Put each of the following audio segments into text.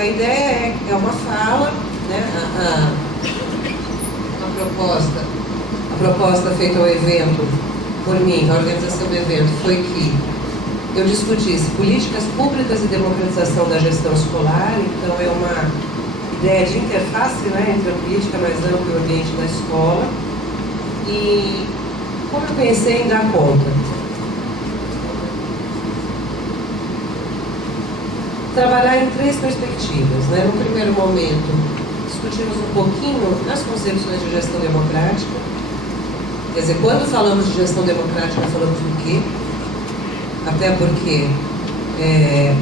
a ideia é uma fala, né? A proposta feita ao evento, por mim, a organização do evento, foi que eu discutisse políticas públicas e democratização da gestão escolar. Então é uma ideia de interface, né, entre a política mais ampla e o ambiente da escola. E como eu pensei em dar conta? Trabalhar em 3 perspectivas, né? No primeiro momento, discutimos um pouquinho as concepções de gestão democrática. Quer dizer, quando falamos de gestão democrática, falamos do quê? Até porque,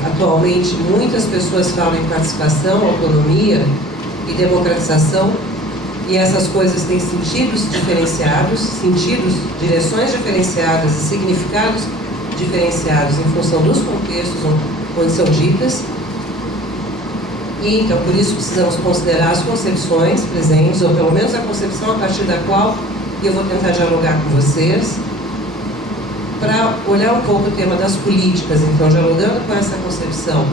atualmente, muitas pessoas falam em participação, autonomia e democratização, e essas coisas têm sentidos diferenciados, direções diferenciadas e significados diferenciados em função dos contextos onde são ditas. E, então, por isso precisamos considerar as concepções presentes, ou pelo menos a concepção a partir da qual eu vou tentar dialogar com vocês, para olhar um pouco o tema das políticas. Então, dialogando com essa concepção,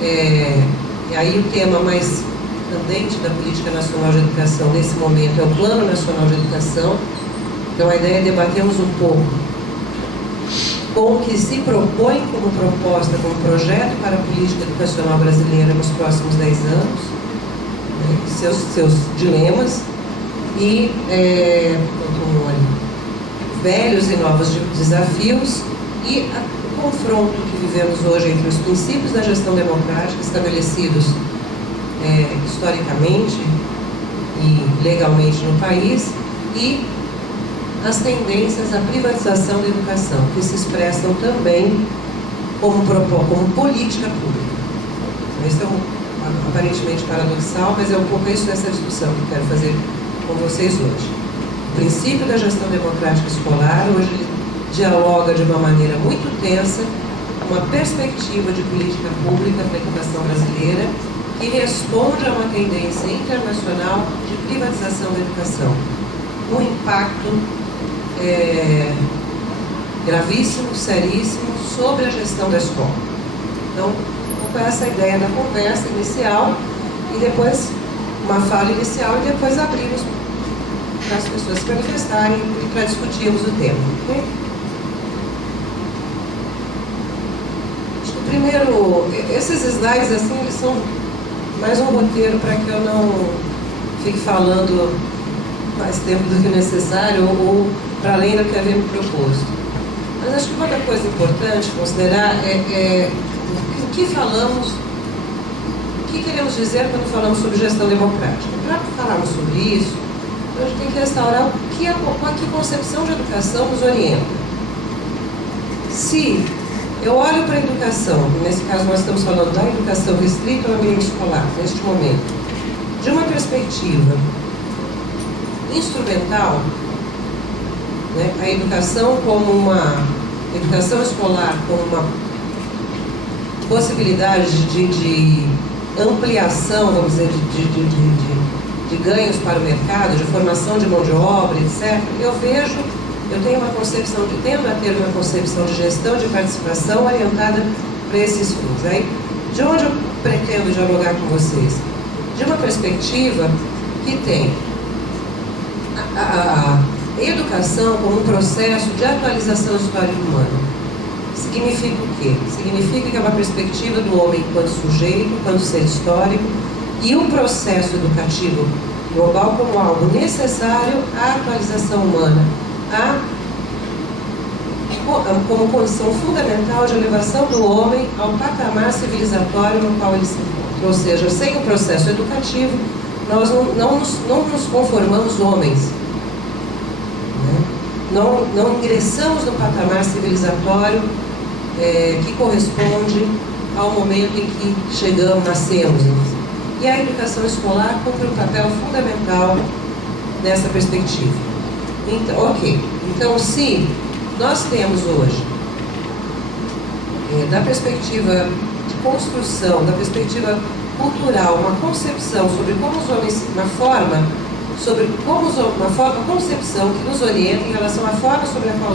e aí o tema mais candente da Política Nacional de Educação nesse momento é o Plano Nacional de Educação. Então, a ideia é debatermos um pouco com o que se propõe como proposta, como projeto para a política educacional brasileira nos próximos 10 anos, né, seus dilemas e velhos e novos desafios e o confronto que vivemos hoje entre os princípios da gestão democrática estabelecidos historicamente e legalmente no país e as tendências à privatização da educação, que se expressam também como política pública. Isso é aparentemente paradoxal, mas é um pouco isso dessa discussão que eu quero fazer com vocês hoje. O princípio da gestão democrática escolar hoje ele dialoga de uma maneira muito tensa uma perspectiva de política pública para a educação brasileira que responde a uma tendência internacional de privatização da educação, um impacto gravíssimo, seríssimo sobre a gestão da escola. Então, com essa ideia da conversa inicial e depois uma fala inicial e depois abrimos para as pessoas se manifestarem e para discutirmos o tema. Okay? Acho que primeiro, esses slides assim, eles são mais um roteiro para que eu não fique falando mais tempo do que necessário ou para além do que havia me proposto. Mas acho que uma coisa importante considerar é o que falamos, o que queremos dizer quando falamos sobre gestão democrática. Para falarmos sobre isso, a gente tem que restaurar que concepção de educação nos orienta. Se eu olho para a educação, nesse caso nós estamos falando da educação restrita ao ambiente escolar, neste momento, de uma perspectiva instrumental, né, a educação como uma educação escolar como uma possibilidade de ampliação, vamos dizer, de ganhos para o mercado, de formação de mão de obra, etc. Eu tenho uma concepção tendo a ter uma concepção de gestão de participação orientada para esses fins. Aí, de onde eu pretendo dialogar com vocês? De uma perspectiva que tem a educação como um processo de atualização histórica humana. Significa o quê? Significa que é uma perspectiva do homem enquanto sujeito, enquanto ser histórico, e um processo educativo global como algo necessário à atualização humana, como condição fundamental de elevação do homem ao patamar civilizatório no qual ele se encontra. Ou seja, sem o processo educativo, nós não nos conformamos homens. Não ingressamos no patamar civilizatório que corresponde ao momento em que nascemos. E a educação escolar cumpre um papel fundamental nessa perspectiva. Então, ok. Então, se nós temos hoje, da perspectiva de construção, da perspectiva cultural, uma concepção sobre como os homens, uma concepção que nos orienta em relação à forma sobre a qual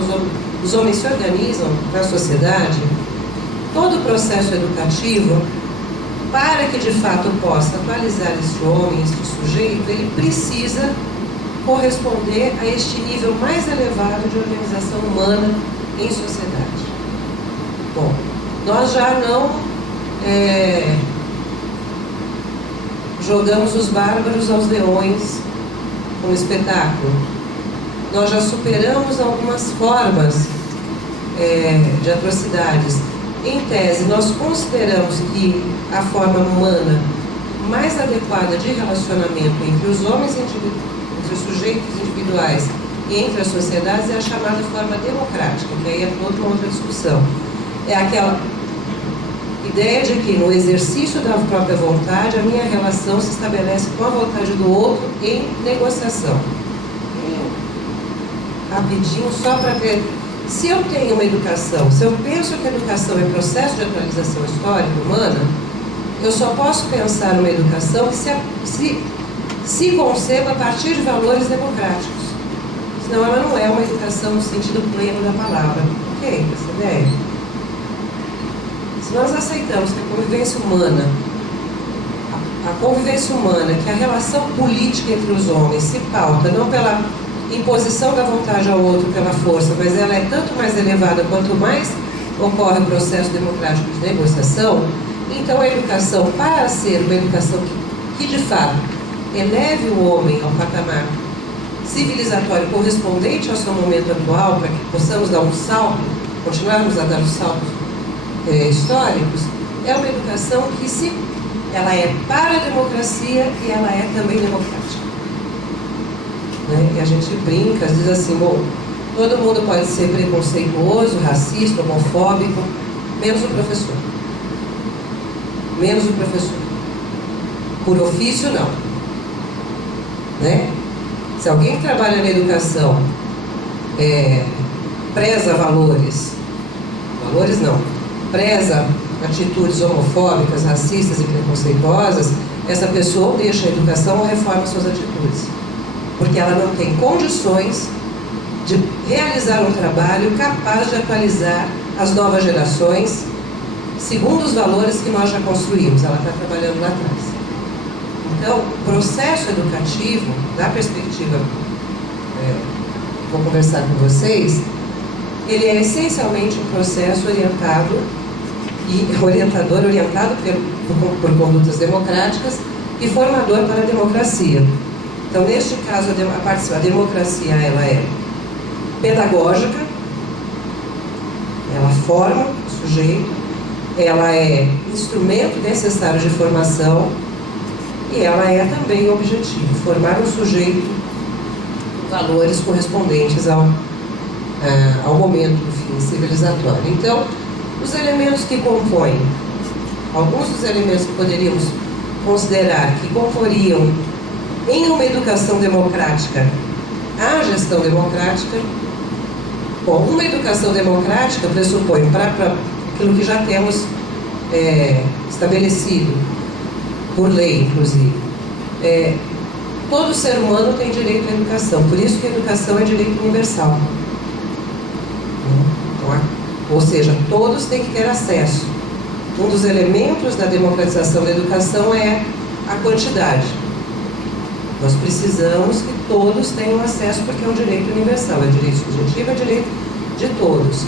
os homens se organizam na sociedade, todo o processo educativo para que de fato possa atualizar este homem, este sujeito, ele precisa corresponder a este nível mais elevado de organização humana em sociedade. Bom, nós já não jogamos os bárbaros aos leões como espetáculo. Nós já superamos algumas formas de atrocidades. Em tese, nós consideramos que a forma humana mais adequada de relacionamento entre os homens, entre os sujeitos individuais e entre as sociedades é a chamada forma democrática, que aí é toda uma outra discussão. É aquela ideia de que no exercício da própria vontade, a minha relação se estabelece com a vontade do outro em negociação. Rapidinho, só para ver. Se eu tenho uma educação, se eu penso que a educação é processo de atualização histórica humana, eu só posso pensar numa educação que se conceba a partir de valores democráticos. Senão ela não é uma educação no sentido pleno da palavra. Ok? Essa ideia? Se nós aceitamos que a convivência humana, que a relação política entre os homens se pauta não pela imposição da vontade ao outro pela força, mas ela é tanto mais elevada quanto mais ocorre o processo democrático de negociação, então a educação, para ser uma educação que de fato eleve o homem ao patamar civilizatório correspondente ao seu momento atual, para que possamos dar um salto, continuarmos a dar os saltos históricos, é uma educação que ela é para a democracia e ela é também democrática. E a gente brinca, diz assim, bom, todo mundo pode ser preconceituoso, racista, homofóbico, menos o professor. Menos o professor. Por ofício, não. Se alguém que trabalha na educação preza valores não, preza atitudes homofóbicas, racistas e preconceituosas, essa pessoa deixa a educação ou reforma suas atitudes. Porque ela não tem condições de realizar um trabalho capaz de atualizar as novas gerações segundo os valores que nós já construímos. Ela está trabalhando lá atrás. Então, o processo educativo, da perspectiva, vou conversar com vocês, ele é essencialmente um processo orientado por condutas democráticas e formador para a democracia. Então, neste caso, a democracia ela é pedagógica, ela forma o sujeito, ela é instrumento necessário de formação e ela é também objetivo, formar um sujeito com valores correspondentes ao momento do fim civilizatório. Então, os elementos que compõem, alguns dos elementos que poderíamos considerar que comporiam em uma educação democrática a gestão democrática. Bom, uma educação democrática pressupõe, para aquilo que já temos estabelecido, por lei, inclusive, todo ser humano tem direito à educação, por isso que a educação é direito universal. Ou seja, todos têm que ter acesso. Um dos elementos da democratização da educação é a quantidade. Nós precisamos que todos tenham acesso, porque é um direito universal, é direito subjetivo, é direito de todos.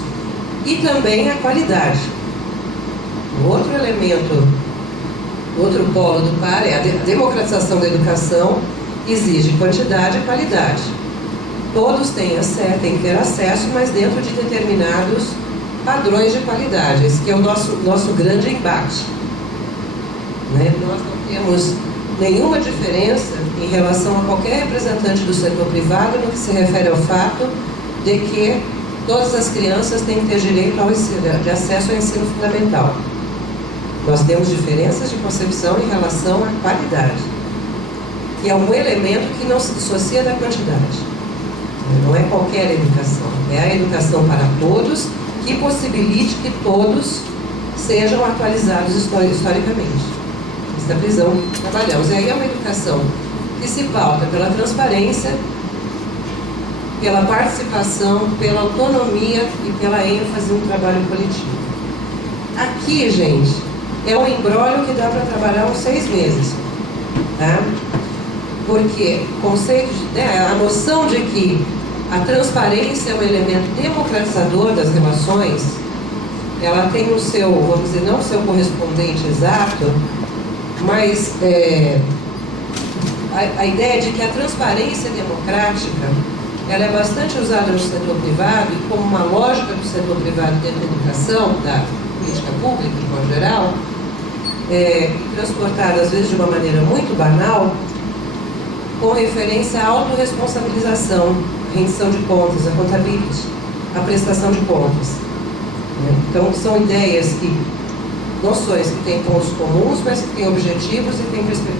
E também a qualidade. O outro elemento, o outro polo do par é a democratização da educação, exige quantidade e qualidade. Todos têm que ter acesso, mas dentro de determinados padrões de qualidade. Esse que é o nosso grande embate. Nós não temos nenhuma diferença em relação a qualquer representante do setor privado no que se refere ao fato de que todas as crianças têm que ter direito de acesso ao ensino fundamental. Nós temos diferenças de concepção em relação à qualidade, que é um elemento que não se dissocia da quantidade. Não é qualquer educação, é a educação para todos, que possibilite que todos sejam atualizados historicamente. Esta visão que trabalhamos. E aí é uma educação que se pauta pela transparência, pela participação, pela autonomia e pela ênfase no trabalho coletivo. Aqui, gente, é um imbróglio que dá para trabalhar uns 6 meses. Tá? Porque a noção de que a transparência é um elemento democratizador das relações, ela tem o seu, vamos dizer, não o seu correspondente exato, mas a ideia de que a transparência democrática ela é bastante usada no setor privado e como uma lógica do setor privado dentro da educação, da política pública, de modo geral, transportada às vezes de uma maneira muito banal, com referência à autorresponsabilização, a rendição de contas, a accountability, a prestação de contas. Então, são ideias noções que têm pontos comuns, mas que têm objetivos e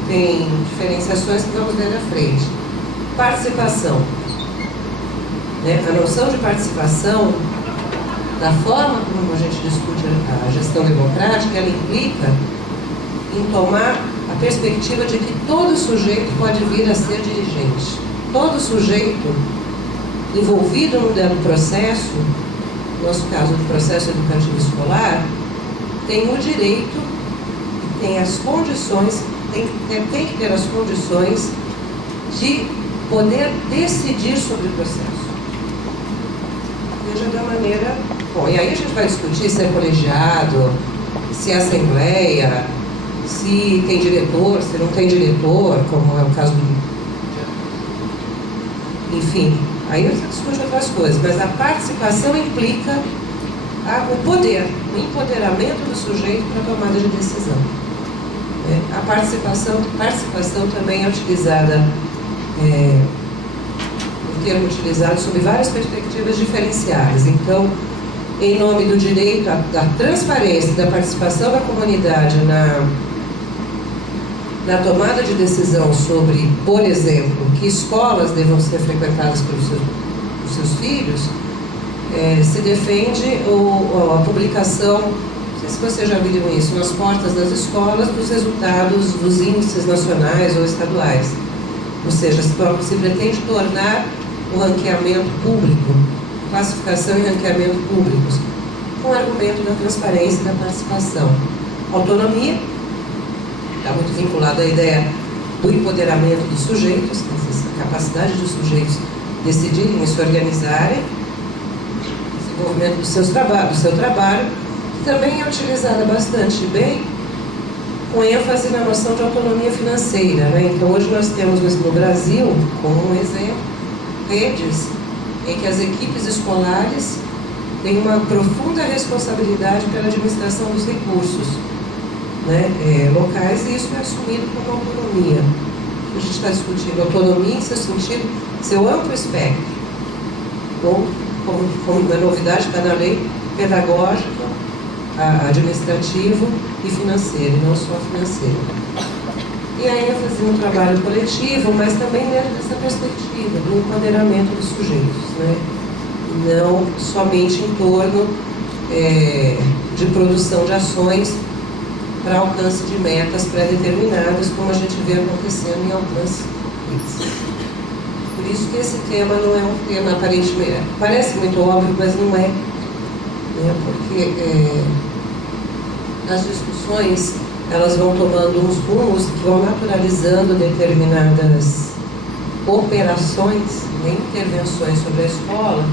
têm diferenciações que vamos ver à frente. Participação. A noção de participação, da forma como a gente discute a gestão democrática, ela implica em tomar a perspectiva de que todo sujeito pode vir a ser dirigente. Todo sujeito envolvido num dado processo, no nosso caso do processo educativo escolar, tem o direito, tem as condições, tem que ter as condições de poder decidir sobre o processo. Veja da maneira... Bom, e aí a gente vai discutir se é colegiado, se é assembleia, se tem diretor, se não tem diretor, como é o caso do... Enfim, aí você discute outras coisas, mas a participação implica o poder, o empoderamento do sujeito para a tomada de decisão. A participação também é utilizada, um termo utilizado sob várias perspectivas diferenciadas. Então, em nome do direito da transparência, da participação da comunidade na tomada de decisão sobre, por exemplo, que escolas devam ser frequentadas pelos seus filhos, se defende a publicação, não sei se vocês já viram isso, nas portas das escolas, dos resultados dos índices nacionais ou estaduais. Ou seja, se pretende tornar o ranqueamento público, classificação e ranqueamento públicos, com o argumento da transparência e da participação. Autonomia, está muito vinculado à ideia do empoderamento dos sujeitos, a capacidade dos sujeitos decidirem e se organizarem, desenvolvimento do seu trabalho, que também é utilizada bastante bem, com ênfase na noção de autonomia financeira. Então, hoje nós temos no Brasil, como um exemplo, redes em que as equipes escolares têm uma profunda responsabilidade pela administração dos recursos locais, e isso é assumido como autonomia. A gente está discutindo autonomia em seu sentido, seu amplo espectro, como uma novidade está na lei pedagógica, administrativo e financeiro, e não só financeiro. E aí fazendo um trabalho coletivo, mas também dentro dessa perspectiva do empoderamento dos sujeitos, não somente em torno de produção de ações para alcance de metas pré-determinadas, como a gente vê acontecendo em algumas vezes. Por isso que esse tema não é um tema aparentemente, parece muito óbvio, mas não é, porque as discussões elas vão tomando uns rumos que vão naturalizando determinadas operações, intervenções sobre a escola,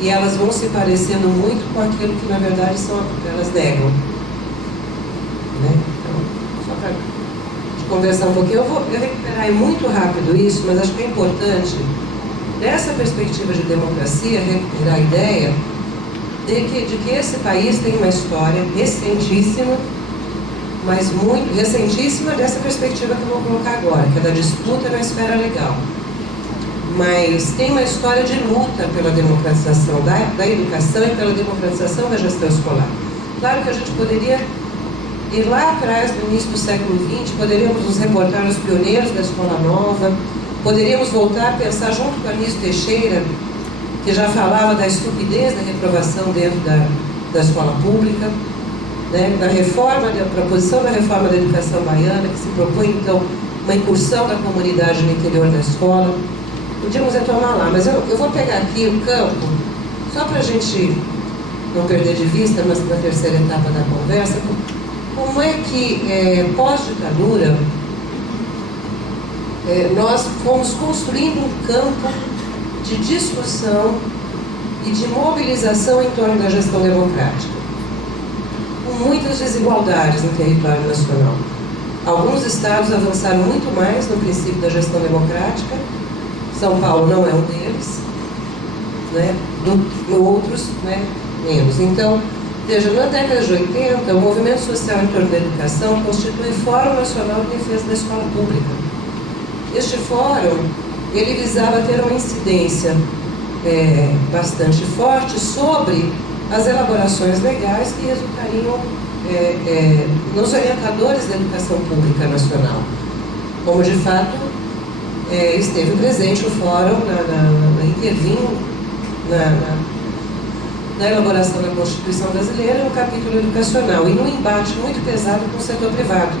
e elas vão se parecendo muito com aquilo que na verdade elas negam. Então, só para conversar um pouquinho, eu vou recuperar muito rápido isso, mas acho que é importante, dessa perspectiva de democracia, recuperar a ideia de que esse país tem uma história recentíssima, mas muito recentíssima dessa perspectiva que eu vou colocar agora, que é da disputa na esfera legal. Mas tem uma história de luta pela democratização da educação e pela democratização da gestão escolar. Claro que a gente poderia ir lá atrás, no início do século XX, poderíamos nos reportar aos pioneiros da Escola Nova, poderíamos voltar a pensar junto com Anísio Teixeira, que já falava da estupidez da reprovação dentro da escola pública, da reforma, da proposição da reforma da educação baiana, que se propõe, então, uma incursão da comunidade no interior da escola. Podíamos retomar lá, mas eu vou pegar aqui o campo, só para a gente não perder de vista, mas na terceira etapa da conversa, como é que, pós-ditadura, nós fomos construindo um campo de discussão e de mobilização em torno da gestão democrática, com muitas desigualdades no território nacional. Alguns estados avançaram muito mais no princípio da gestão democrática, São Paulo não é um deles, né? Outros, né, menos. Então, veja, na década de 80, o movimento social em torno da educação constitui o Fórum Nacional de Defesa da Escola Pública. Este fórum, ele visava ter uma incidência bastante forte sobre as elaborações legais que resultariam nos orientadores da educação pública nacional. Como, de fato, esteve presente o fórum intervindo na elaboração da Constituição Brasileira, no capítulo educacional, e num embate muito pesado com o setor privado.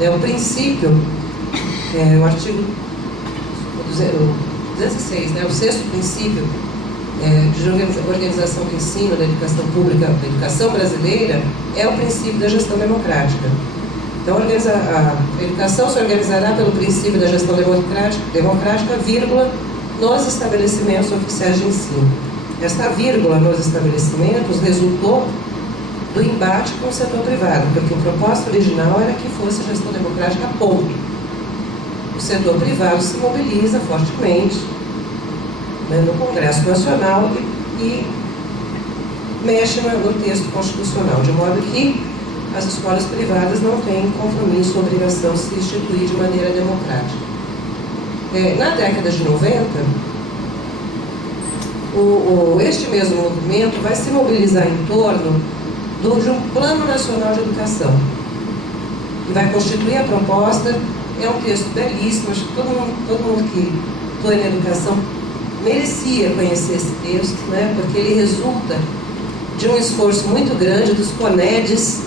O princípio, o artigo 206, o sexto princípio de organização do ensino da educação pública, da educação brasileira, é o princípio da gestão democrática. Então, a educação se organizará pelo princípio da gestão democrática, vírgula, nos estabelecimentos oficiais de ensino. Esta vírgula nos estabelecimentos resultou do embate com o setor privado, porque o propósito original era que fosse gestão democrática, ponto. O setor privado se mobiliza fortemente, né, no Congresso Nacional e mexe no texto constitucional, de modo que as escolas privadas não têm compromisso ou obrigação de se instituir de maneira democrática. Na década de 90, este mesmo movimento vai se mobilizar em torno de um Plano Nacional de Educação, que vai constituir a proposta. É um texto belíssimo, acho que todo mundo que atua em educação merecia conhecer esse texto, né, porque ele resulta de um esforço muito grande dos CONEDs,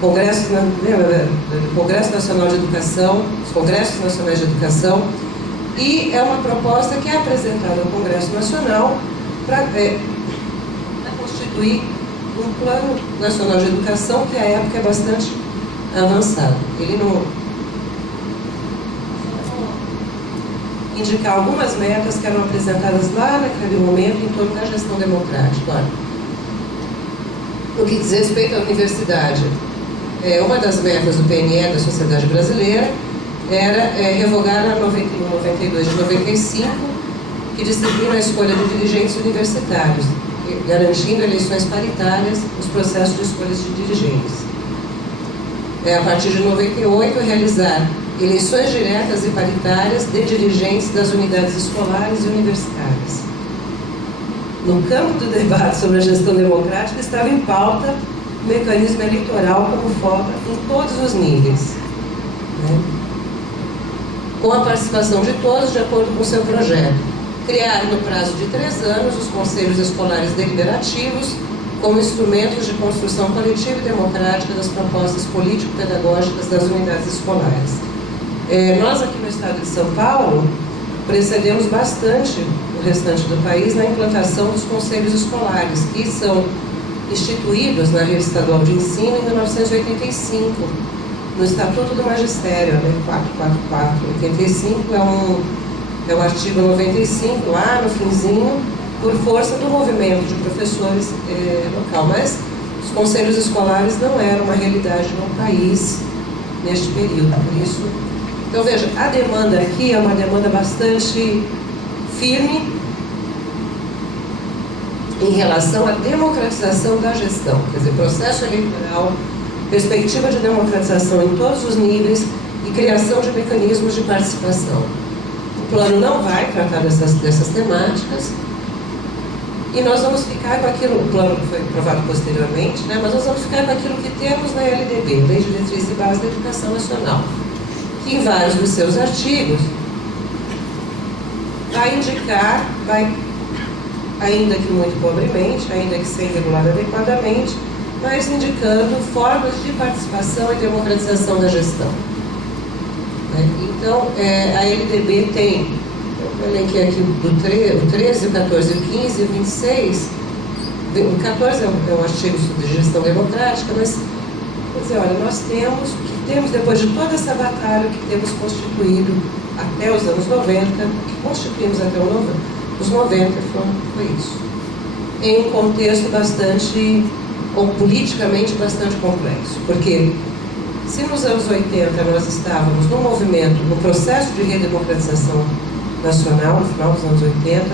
Congresso Nacional de Educação, os Congressos Nacionais de Educação, e é uma proposta que é apresentada ao Congresso Nacional para constituir um Plano Nacional de Educação que, à época, é bastante avançado. Ele não indicar algumas metas que eram apresentadas lá naquele momento em torno da gestão democrática. Olha, no que diz respeito à universidade, uma das metas do PNE, da Sociedade Brasileira, era revogar a 92 de 95, que disciplina a escolha de dirigentes universitários, garantindo eleições paritárias nos processos de escolhas de dirigentes. A partir de 98, realizar eleições diretas e paritárias de dirigentes das unidades escolares e universitárias. No campo do debate sobre a gestão democrática estava em pauta o mecanismo eleitoral como forma em todos os níveis, né, com a participação de todos de acordo com o seu projeto. Criar no prazo de 3 anos os conselhos escolares deliberativos como instrumentos de construção coletiva e democrática das propostas político-pedagógicas das unidades escolares. Nós aqui no estado de São Paulo precedemos bastante o restante do país na implantação dos conselhos escolares, que são instituídos na Rede Estadual de Ensino em 1985, no Estatuto do Magistério, né, 444. 85 é o artigo 95, lá no finzinho, por força do movimento de professores local. Mas os conselhos escolares não eram uma realidade no país neste período, por isso. Então, veja, a demanda aqui é uma demanda bastante firme em relação à democratização da gestão, quer dizer, processo eleitoral, perspectiva de democratização em todos os níveis e criação de mecanismos de participação. O plano não vai tratar dessas temáticas e nós vamos ficar com aquilo, o plano foi aprovado posteriormente, né, mas nós vamos ficar com aquilo que temos na LDB, Lei de Diretriz e Base da Educação Nacional, que em vários dos seus artigos vai indicar, ainda que muito pobremente, ainda que sem regular adequadamente, mas indicando formas de participação e democratização da gestão. Então, a LDB tem, eu elenquei aqui o 13, o 14, o 15 e o 26. O 14 é o artigo sobre gestão democrática, mas Quer dizer, olha, nós temos, o que temos, depois de toda essa batalha, o que temos constituído até os anos 90, o que constituímos até os 90 foi isso. Em um contexto bastante, ou politicamente bastante complexo. Porque se nos anos 80 nós estávamos no movimento, no processo de redemocratização nacional, no final dos anos 80,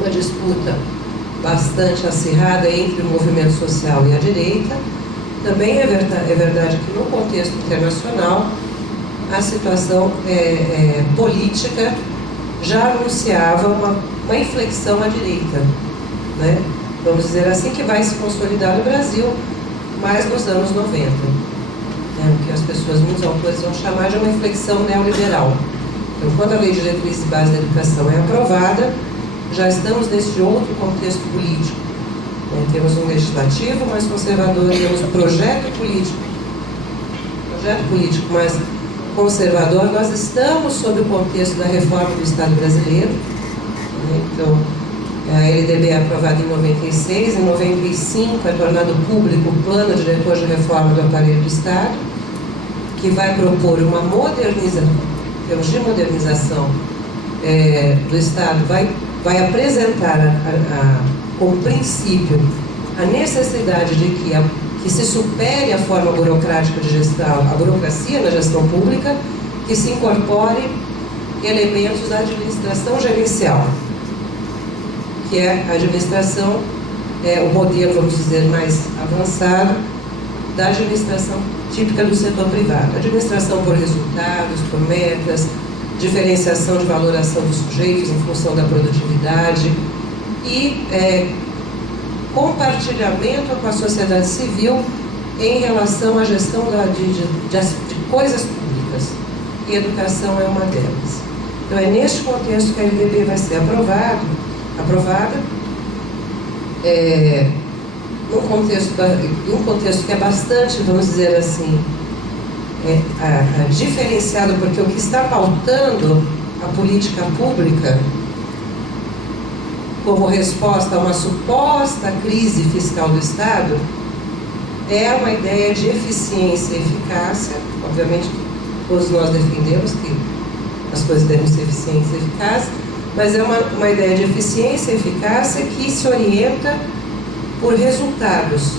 uma disputa bastante acirrada entre o movimento social e a direita, também é verdade que no contexto internacional a situação política já anunciava uma inflexão à direita, né? Vamos dizer assim, que vai se consolidar no Brasil mais nos anos 90, né? O que as pessoas, muitos autores vão chamar de uma inflexão neoliberal. Então, quando a Lei de Diretrizes e Bases da Educação é aprovada, já estamos neste outro contexto político. Temos um legislativo mais conservador, temos um projeto político mais conservador. Nós estamos sob o contexto da reforma do Estado brasileiro. Então, a LDB é aprovada em 96, em 95 é tornado público o Plano Diretor de Reforma do Aparelho do Estado, que vai propor uma modernização, em termos de modernização do Estado, vai apresentar como princípio a necessidade de que se supere a forma burocrática de gestão, a burocracia na gestão pública, que se incorpore elementos da administração gerencial, que é a administração, o modelo, vamos dizer, mais avançado da administração típica do setor privado. Administração por resultados, por metas, diferenciação de valoração dos sujeitos em função da produtividade e compartilhamento com a sociedade civil em relação à gestão de coisas públicas. E educação é uma delas. Então é neste contexto que a LDB vai ser aprovada, num contexto que é bastante, vamos dizer assim, diferenciado, porque o que está pautando a política pública como resposta a uma suposta crise fiscal do Estado é uma ideia de eficiência e eficácia. Obviamente, todos nós defendemos que as coisas devem ser eficientes e eficazes, mas é uma ideia de eficiência e eficácia que se orienta por resultados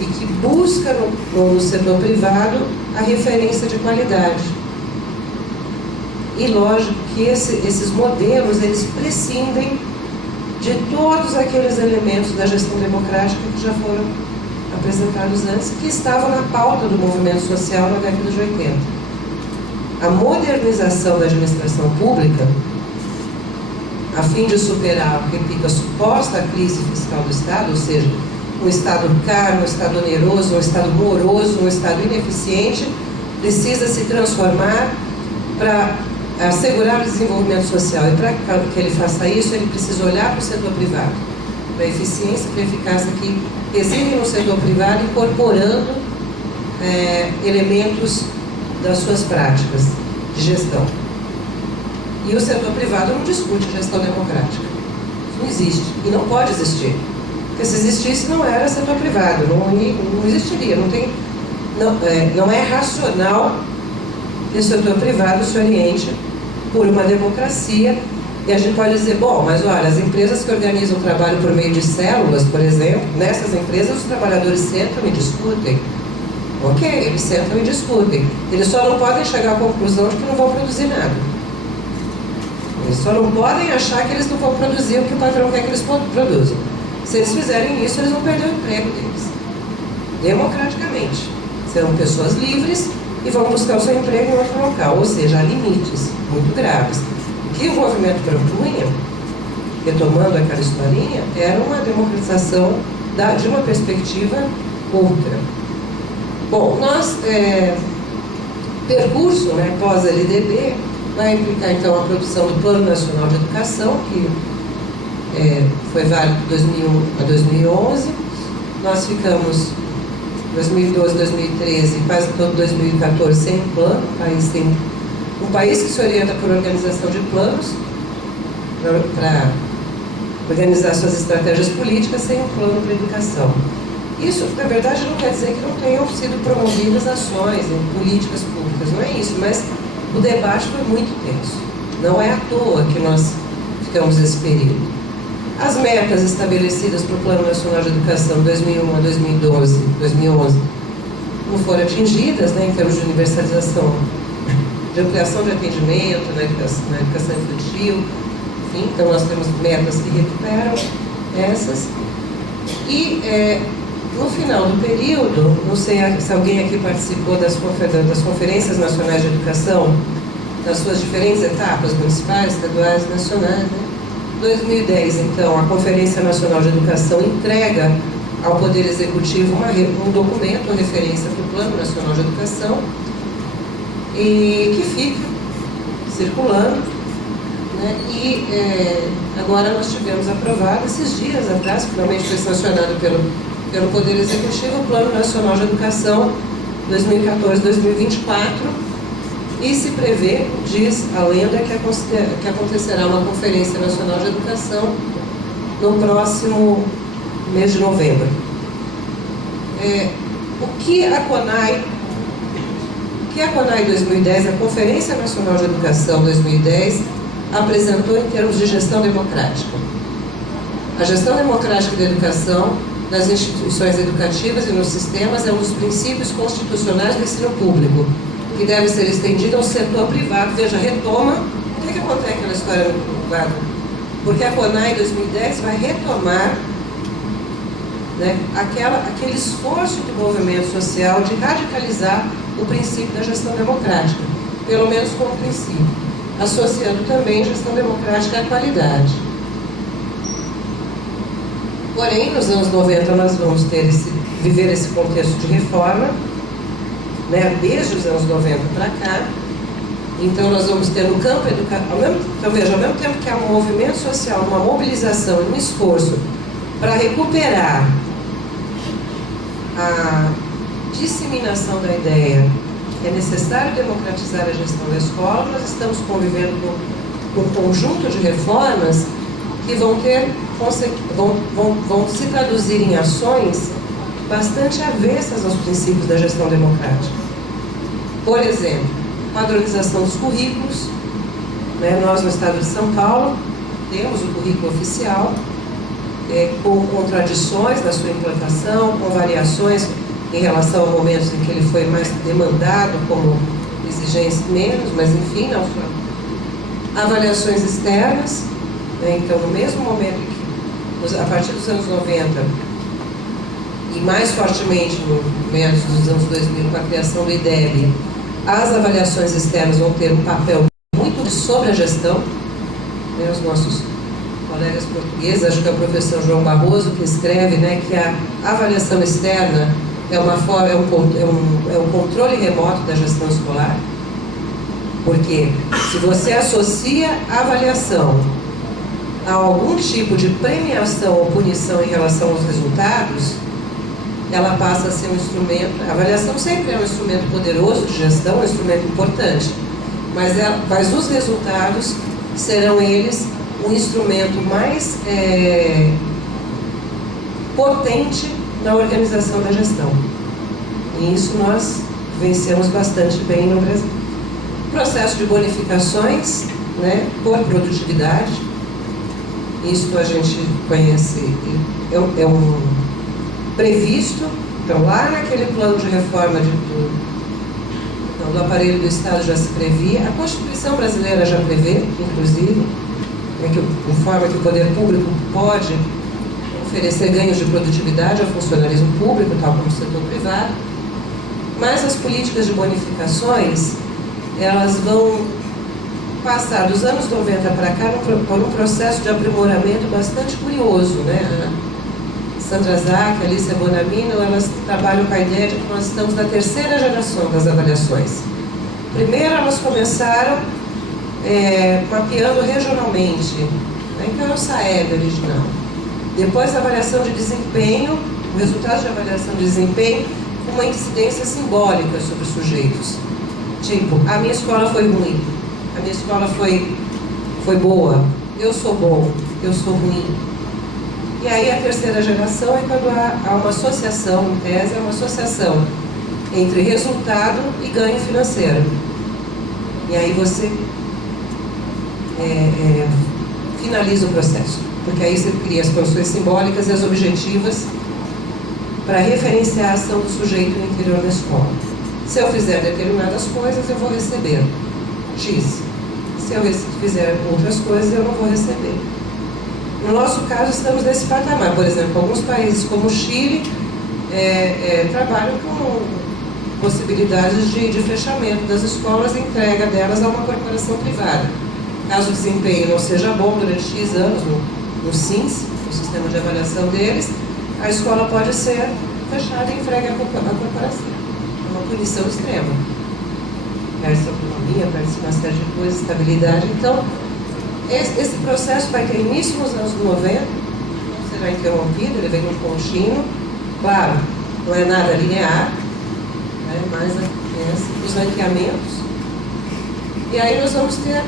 e que busca no setor privado a referência de qualidade. E lógico que esses modelos, eles prescindem de todos aqueles elementos da gestão democrática que já foram apresentados antes, que estavam na pauta do movimento social na década de 80. A modernização da administração pública, a fim de superar, repito, a suposta crise fiscal do Estado, ou seja, um Estado caro, um Estado oneroso, um Estado moroso, um Estado ineficiente, precisa se transformar para assegurar o desenvolvimento social. E para que ele faça isso, ele precisa olhar para o setor privado, para a eficiência e para a eficácia que residem no setor privado, incorporando elementos das suas práticas de gestão. E o setor privado não discute gestão democrática. Isso não existe. E não pode existir. Porque se existisse, não era setor privado. Não existiria. Não é racional que o setor privado se oriente por uma democracia. E a gente pode dizer, bom, mas olha, as empresas que organizam o trabalho por meio de células, por exemplo, nessas empresas os trabalhadores sentam e discutem. Ok, eles sentam e discutem. Eles só não podem chegar à conclusão de que não vão produzir nada. Eles só não podem achar que eles não vão produzir o que o patrão quer que eles produzam. Se eles fizerem isso, eles vão perder o emprego deles. Democraticamente. Serão pessoas livres e vão buscar o seu emprego em outro local. Ou seja, há limites muito graves. O que o movimento propunha, retomando aquela historinha, era uma democratização de uma perspectiva outra. Bom, percurso, pós-LDB, vai implicar então a produção do Plano Nacional de Educação, que foi válido de 2001 a 2011. Nós ficamos 2012, 2013, quase todo 2014 sem plano. Um país que se orienta por organização de planos para organizar suas estratégias políticas sem um plano para a educação. Isso, na verdade, não quer dizer que não tenham sido promovidas ações em políticas públicas, não é isso, mas o debate foi muito tenso. Não é à toa que nós ficamos nesse período. As metas estabelecidas para o Plano Nacional de Educação 2001 a 2011 não foram atingidas, né, em termos de universalização, de ampliação de atendimento na educação infantil, enfim, então nós temos metas que recuperam essas. E no final do período, não sei se alguém aqui participou das conferências nacionais de educação, nas suas diferentes etapas, municipais, estaduais e nacionais, né? 2010, então, a Conferência Nacional de Educação entrega ao Poder Executivo um documento, uma referência para o Plano Nacional de Educação, e que fica circulando, né? E agora nós tivemos aprovado, esses dias atrás, finalmente foi sancionado pelo Poder Executivo, o Plano Nacional de Educação 2014-2024, e se prevê, diz a lenda, que acontecerá uma Conferência Nacional de Educação no próximo mês de novembro. O que a CONAI 2010, a Conferência Nacional de Educação 2010, apresentou em termos de gestão democrática? A gestão democrática da educação nas instituições educativas e nos sistemas é um dos princípios constitucionais do ensino público, que deve ser estendido ao setor privado. Veja, retoma. Por que acontece aquela história no quadro? Porque a CONAI 2010 vai retomar, né, aquele esforço do movimento social de radicalizar o princípio da gestão democrática, pelo menos como princípio, associando também gestão democrática à qualidade. Porém, nos anos 90 nós vamos viver esse contexto de reforma, né, desde os anos 90 para cá. Então nós vamos ter no campo educacional, então veja, ao mesmo tempo que há um movimento social, uma mobilização e um esforço para recuperar a disseminação da ideia que é necessário democratizar a gestão da escola, nós estamos convivendo com um conjunto de reformas que vão se traduzir em ações bastante avessas aos princípios da gestão democrática. Por exemplo, padronização dos currículos, né? Nós no estado de São Paulo temos o currículo oficial, com contradições na sua implantação, com variações em relação a momentos em que ele foi mais demandado como exigência menos, mas enfim, não foi. Avaliações externas, né? Então no mesmo momento que, a partir dos anos 90, e mais fortemente no meados dos anos 2000, com a criação do IDEB, as avaliações externas vão ter um papel muito sobre a gestão, né? Os nossos colegas portugueses, acho que é o professor João Barroso que escreve, né, que a avaliação externa é um controle remoto da gestão escolar, porque se você associa a avaliação a algum tipo de premiação ou punição em relação aos resultados, ela passa a ser um instrumento. A avaliação sempre é um instrumento poderoso de gestão, um instrumento importante, mas os resultados serão eles um instrumento mais potente na organização da gestão. E isso nós vencemos bastante bem no Brasil. Processo de bonificações, né, por produtividade, isso a gente conhece, é um previsto, então lá naquele plano de reforma do aparelho do Estado já se previa, a Constituição brasileira já prevê, inclusive, de forma que o poder público pode oferecer ganhos de produtividade ao funcionalismo público, tal como o setor privado, mas as políticas de bonificações, elas vão passar dos anos 90 para cá por um processo de aprimoramento bastante curioso, né? A Sandra Zack, a Alicia Bonamino, elas trabalham com a ideia de que nós estamos na terceira geração das avaliações. Primeiro elas começaram mapeando regionalmente, né, que era o SAEB original. Depois a avaliação de desempenho, o resultado de avaliação de desempenho com uma incidência simbólica sobre os sujeitos. Tipo, a minha escola foi ruim, a minha escola foi boa, eu sou bom, eu sou ruim. E aí a terceira geração é quando há uma associação, em tese, é uma associação entre resultado e ganho financeiro. E aí você finaliza o processo, porque aí você cria as condições simbólicas e as objetivas para referenciar a ação do sujeito no interior da escola. Se eu fizer determinadas coisas, eu vou receber X. Se eu fizer outras coisas, eu não vou receber. No nosso caso, estamos nesse patamar. Por exemplo, alguns países como o Chile trabalham com possibilidades de fechamento das escolas e entrega delas a uma corporação privada. Caso o desempenho não seja bom durante X anos no SINS, no sistema de avaliação deles, a escola pode ser fechada e entregue à corporação. É uma punição extrema. Perde autonomia, perde uma série de coisas, estabilidade. Então, esse processo vai ter início nos anos 90, não será interrompido, ele vem no contínuo. Claro, não é nada linear, né, mas os ranqueamentos. E aí nós vamos ter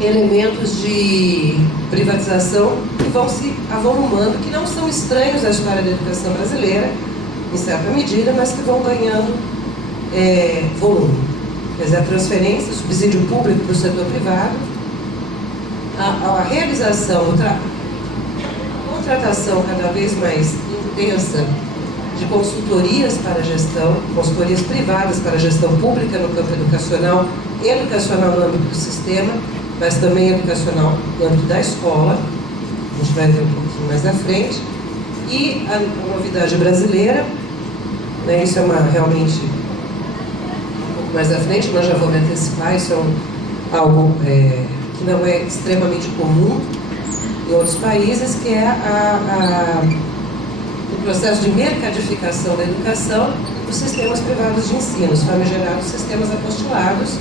elementos de privatização que vão se avolumando, que não são estranhos à história da educação brasileira, em certa medida, mas que vão ganhando volume. Quer dizer, a transferência, o subsídio público para o setor privado, a realização, a contratação cada vez mais intensa de consultorias para a gestão, consultorias privadas para a gestão pública no campo educacional no âmbito do sistema, mas também educacional no âmbito da escola, a gente vai ver um pouquinho mais à frente. E a novidade brasileira, né, isso é realmente um pouco mais à frente, nós já vamos antecipar, isso é algo que não é extremamente comum em outros países, que é o processo de mercadificação da educação dos sistemas privados de ensino, os famigerados sistemas apostolados,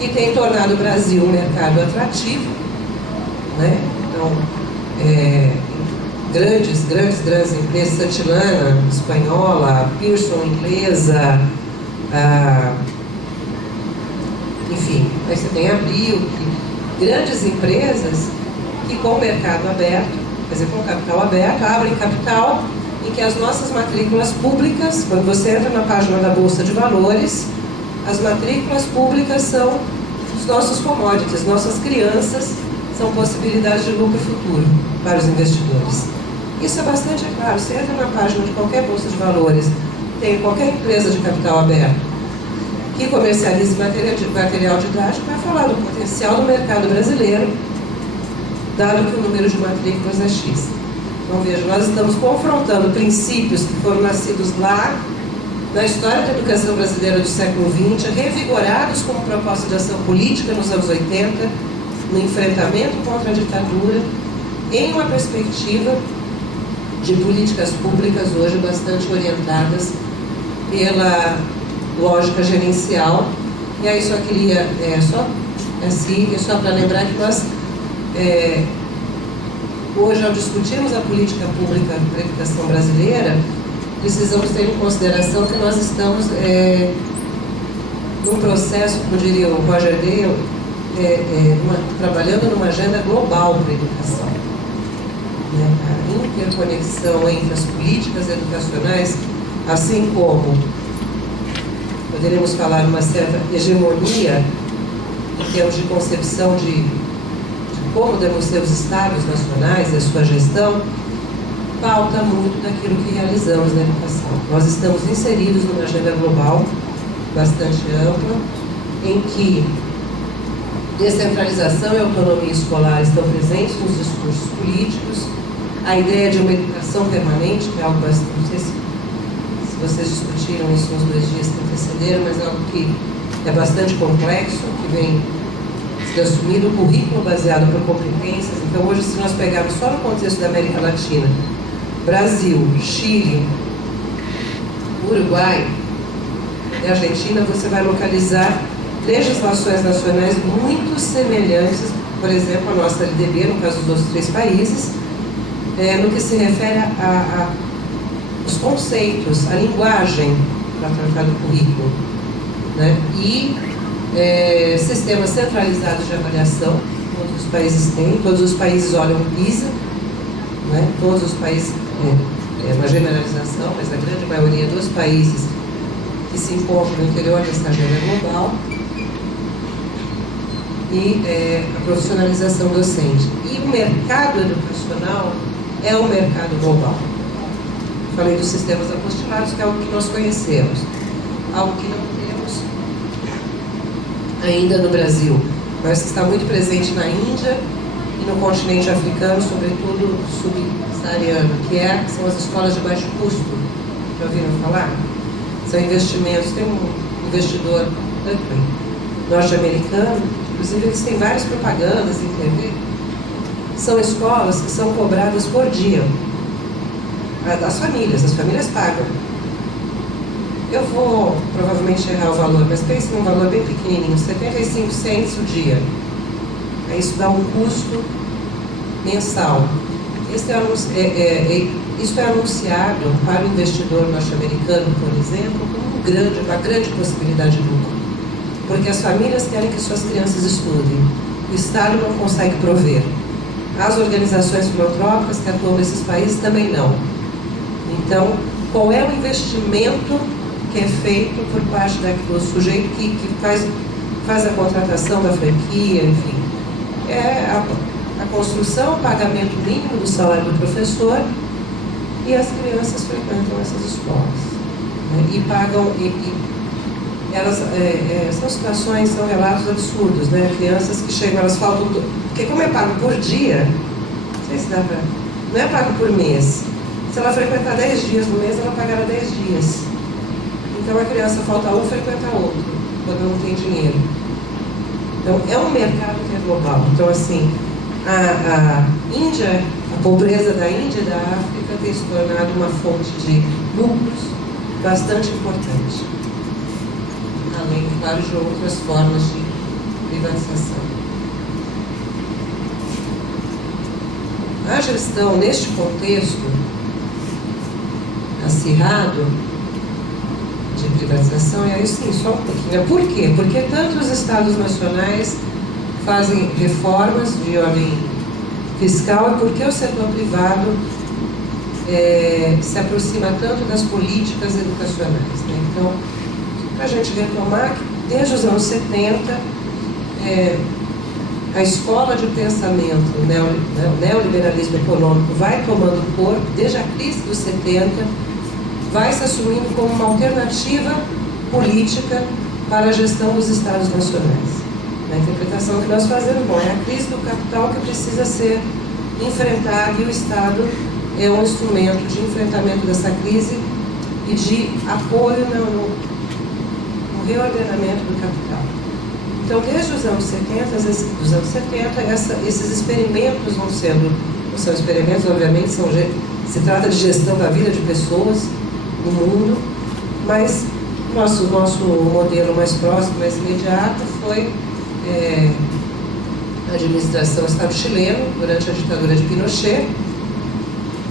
que tem tornado o Brasil um mercado atrativo, né? Então, grandes empresas, Santillana, espanhola, Pearson, inglesa, enfim, aí você tem Abril, grandes empresas que com o mercado aberto, quer dizer, com o capital aberto, abrem capital em que as nossas matrículas públicas, quando você entra na página da Bolsa de Valores, as matrículas públicas são os nossos commodities, nossas crianças são possibilidades de lucro futuro para os investidores. Isso é bastante claro. Você entra na página de qualquer Bolsa de Valores, tem qualquer empresa de capital aberto que comercialize material didático, vai falar do potencial do mercado brasileiro, dado que o número de matrículas é X. Então, veja, nós estamos confrontando princípios que foram nascidos lá na história da educação brasileira do século XX, revigorados como proposta de ação política nos anos 80, no enfrentamento contra a ditadura, em uma perspectiva de políticas públicas hoje bastante orientadas pela lógica gerencial. E aí só queria, só para lembrar que nós, hoje, ao discutirmos a política pública para a educação brasileira, precisamos ter em consideração que nós estamos num processo, como diria o Roger Dale, trabalhando numa agenda global para a educação. Né? A interconexão entre as políticas educacionais, assim como poderíamos falar numa certa hegemonia em termos de concepção de como devem ser os estados nacionais e a sua gestão, pauta muito daquilo que realizamos na educação. Nós estamos inseridos numa agenda global bastante ampla, em que descentralização e autonomia escolar estão presentes nos discursos políticos, a ideia de uma educação permanente, que é algo bastante, não sei se vocês discutiram isso nos 2 dias que antecederam, mas é algo que é bastante complexo, que vem se assumindo o currículo baseado por competências. Então, hoje, se nós pegarmos só no contexto da América Latina, Brasil, Chile, Uruguai e Argentina, você vai localizar legislações nacionais muito semelhantes, por exemplo, a nossa LDB, no caso dos outros 3 países, no que se refere aos conceitos, a linguagem para tratar do currículo, né? E sistemas centralizados de avaliação, todos os países têm, todos os países olham o PISA, né? Todos os países, é uma generalização, mas a grande maioria dos países que se encontram no interior dessa agenda global, e a profissionalização docente. E o mercado educacional é o mercado global. Falei dos sistemas apostilados, que é algo que nós conhecemos, algo que não temos ainda no Brasil, mas que está muito presente na Índia e no continente africano, sobretudo subsaariano, são as escolas de baixo custo. Já ouviram falar? São investimentos, tem um investidor norte-americano, inclusive eles têm várias propagandas em TV. São escolas que são cobradas por dia. As famílias pagam. Eu vou provavelmente errar o valor, mas pense num valor bem pequenininho, 75 cents o dia. Isso dá um custo mensal. Isso é anunciado para o investidor norte-americano, por exemplo, como uma grande possibilidade de lucro. Porque as famílias querem que suas crianças estudem. O Estado não consegue prover. As organizações filantrópicas que atuam nesses países também não. Então, qual é o investimento que é feito por parte do sujeito que faz a contratação da franquia, enfim? É a construção, o pagamento mínimo do salário do professor, e as crianças frequentam essas escolas, né? E pagam, são situações, são relatos absurdos, né? Crianças que chegam, elas faltam, porque como é pago por dia, não sei se dá para, não é pago por mês. Se ela frequentar 10 dias no mês, ela pagará 10 dias. Então a criança falta um, frequenta outro, quando não tem dinheiro. Então é um mercado que é global. Então assim, a Índia, a pobreza da Índia e da África tem se tornado uma fonte de lucros bastante importante. Além, claro, de outras formas de privatização. A gestão, neste contexto acirrado de privatização, e aí sim, só um pouquinho. Por quê? Porque tanto os estados nacionais fazem reformas de ordem fiscal, e porque o setor privado se aproxima tanto das políticas educacionais, né? Então, para a gente retomar, que desde os anos 70, a escola de pensamento, o neoliberalismo econômico vai tomando corpo, desde a crise dos 70, vai se assumindo como uma alternativa política para a gestão dos estados nacionais. A interpretação que nós fazemos, é a crise do capital que precisa ser enfrentada, e o Estado é um instrumento de enfrentamento dessa crise e de apoio no reordenamento do capital. Então, desde os anos 70, esses experimentos não são experimentos, obviamente, se trata de gestão da vida de pessoas no mundo, mas nosso modelo mais próximo, mais imediato, foi a administração do Estado chileno, durante a ditadura de Pinochet,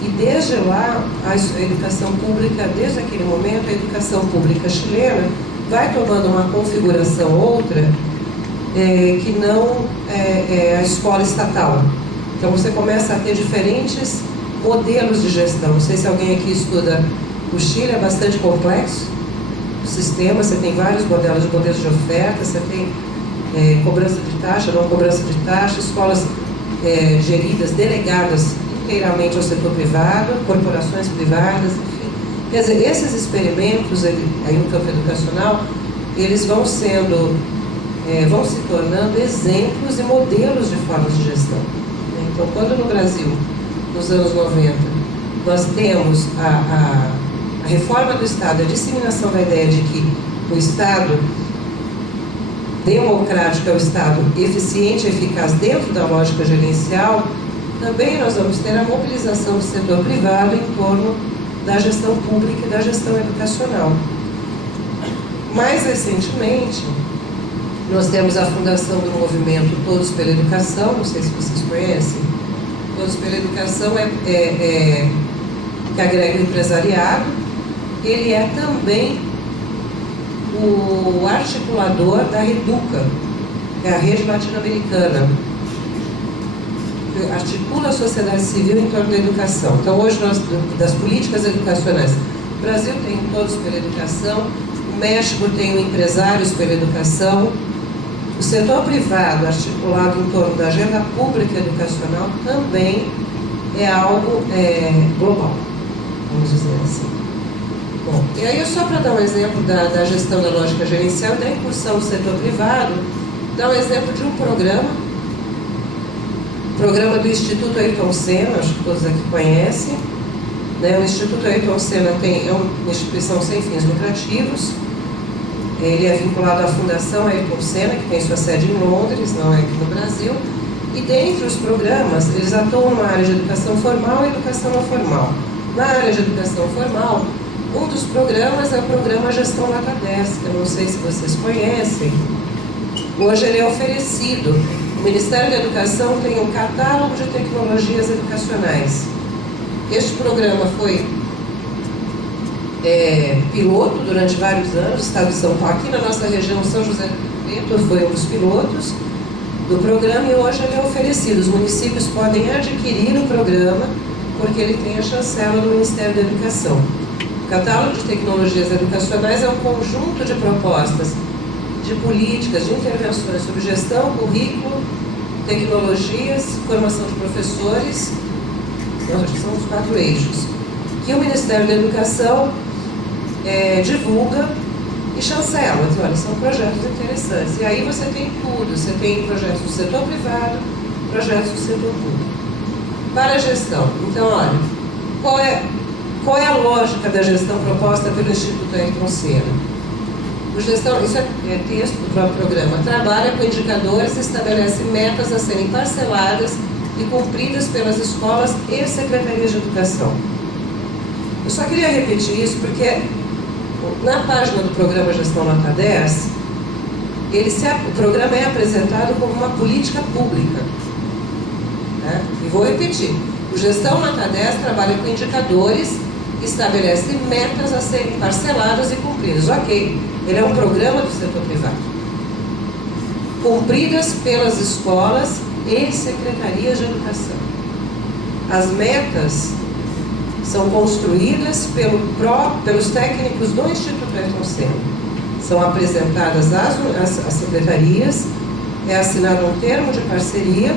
e desde lá, a educação pública, desde aquele momento, a educação pública chilena vai tomando uma configuração outra, que não a escola estatal. Então você começa a ter diferentes modelos de gestão. Não sei se alguém aqui estuda o Chile, é bastante complexo o sistema, você tem vários modelos de oferta, você tem cobrança de taxa, não cobrança de taxa, escolas geridas, delegadas inteiramente ao setor privado, corporações privadas, enfim. Quer dizer, esses experimentos aí no campo educacional, eles vão se tornando exemplos e modelos de formas de gestão. Então, quando no Brasil, nos anos 90, nós temos a reforma do Estado, a disseminação da ideia de que o Estado democrático é o Estado eficiente e eficaz dentro da lógica gerencial, também nós vamos ter a mobilização do setor privado em torno da gestão pública e da gestão educacional. Mais recentemente, nós temos a fundação do movimento Todos pela Educação, não sei se vocês conhecem. Todos pela Educação que agrega o empresariado. Ele é também o articulador da Reduca, que é a rede latino-americana. articula a sociedade civil em torno da educação. Então, hoje, das políticas educacionais, o Brasil tem Todos pela Educação, o México tem o Empresários pela Educação, o setor privado, articulado em torno da agenda pública educacional, também é algo global, vamos dizer assim. Bom, e aí, só para dar um exemplo da gestão da lógica gerencial e da incursão do setor privado, dar um exemplo de um programa do Instituto Ayrton Senna, acho que todos aqui conhecem, né? O Instituto Ayrton Senna é uma instituição sem fins lucrativos, ele é vinculado à Fundação Ayrton Senna, que tem sua sede em Londres, não é aqui no Brasil, e dentre os programas, eles atuam na área de educação formal e educação não formal. Na área de educação formal, um dos programas é o programa Gestão Nota 10, que eu não sei se vocês conhecem. Hoje ele é oferecido. O Ministério da Educação tem um catálogo de tecnologias educacionais. Este programa foi piloto durante vários anos, no estado de São Paulo. Aqui na nossa região, São José do Rio Preto foi um dos pilotos do programa e hoje ele é oferecido. Os municípios podem adquirir o programa porque ele tem a chancela do Ministério da Educação. O catálogo de tecnologias educacionais é um conjunto de propostas, de políticas, de intervenções sobre gestão, currículo, tecnologias, formação de professores, acho que são os 4 eixos, que o Ministério da Educação divulga e chancela. Olha, são projetos interessantes. E aí você tem tudo, você tem projetos do setor privado, projetos do setor público. Para a gestão, então, olha, qual é a lógica da gestão proposta pelo Instituto Ayrton Senna? Isso é texto do próprio programa. Trabalha com indicadores e estabelece metas a serem parceladas e cumpridas pelas escolas e secretarias de educação. Eu só queria repetir isso porque na página do programa Gestão Nota 10, o programa é apresentado como uma política pública. Né? E vou repetir. O Gestão Nota 10 trabalha com indicadores, estabelece metas a serem parceladas e cumpridas. Ok, ele é um programa do setor privado. Cumpridas pelas escolas e secretarias de educação. As metas são construídas pelos técnicos do Instituto Ayrton Senna. São apresentadas às secretarias, é assinado um termo de parceria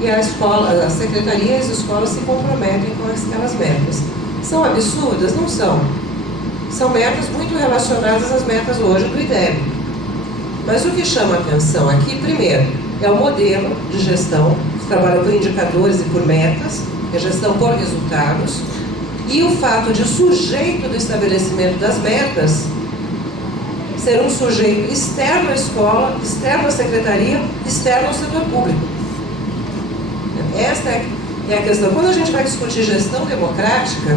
e a secretaria e as escolas se comprometem com aquelas metas. São absurdas? Não são. São metas muito relacionadas às metas hoje do IDEB. Mas o que chama a atenção aqui, primeiro, é o modelo de gestão, que trabalha por indicadores e por metas, que é gestão por resultados, e o fato de o sujeito do estabelecimento das metas ser um sujeito externo à escola, externo à secretaria, externo ao setor público. Esta é a questão. Quando a gente vai discutir gestão democrática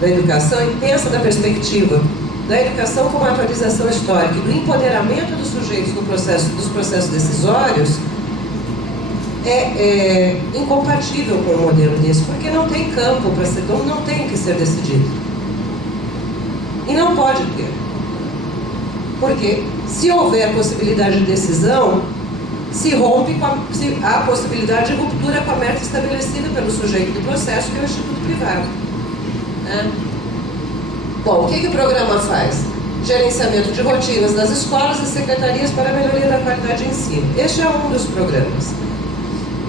da educação e pensa da perspectiva da educação como atualização histórica e do empoderamento dos sujeitos dos processos decisórios, é incompatível com um modelo desse, porque não tem campo para ser, não tem que ser decidido. E não pode ter. Porque se houver possibilidade de decisão, se rompe há a possibilidade de ruptura com a meta estabelecida pelo sujeito do processo, que é o Instituto Privado. Bom, o que o programa faz? Gerenciamento de rotinas das escolas e secretarias para a melhoria da qualidade de ensino. Este é um dos programas.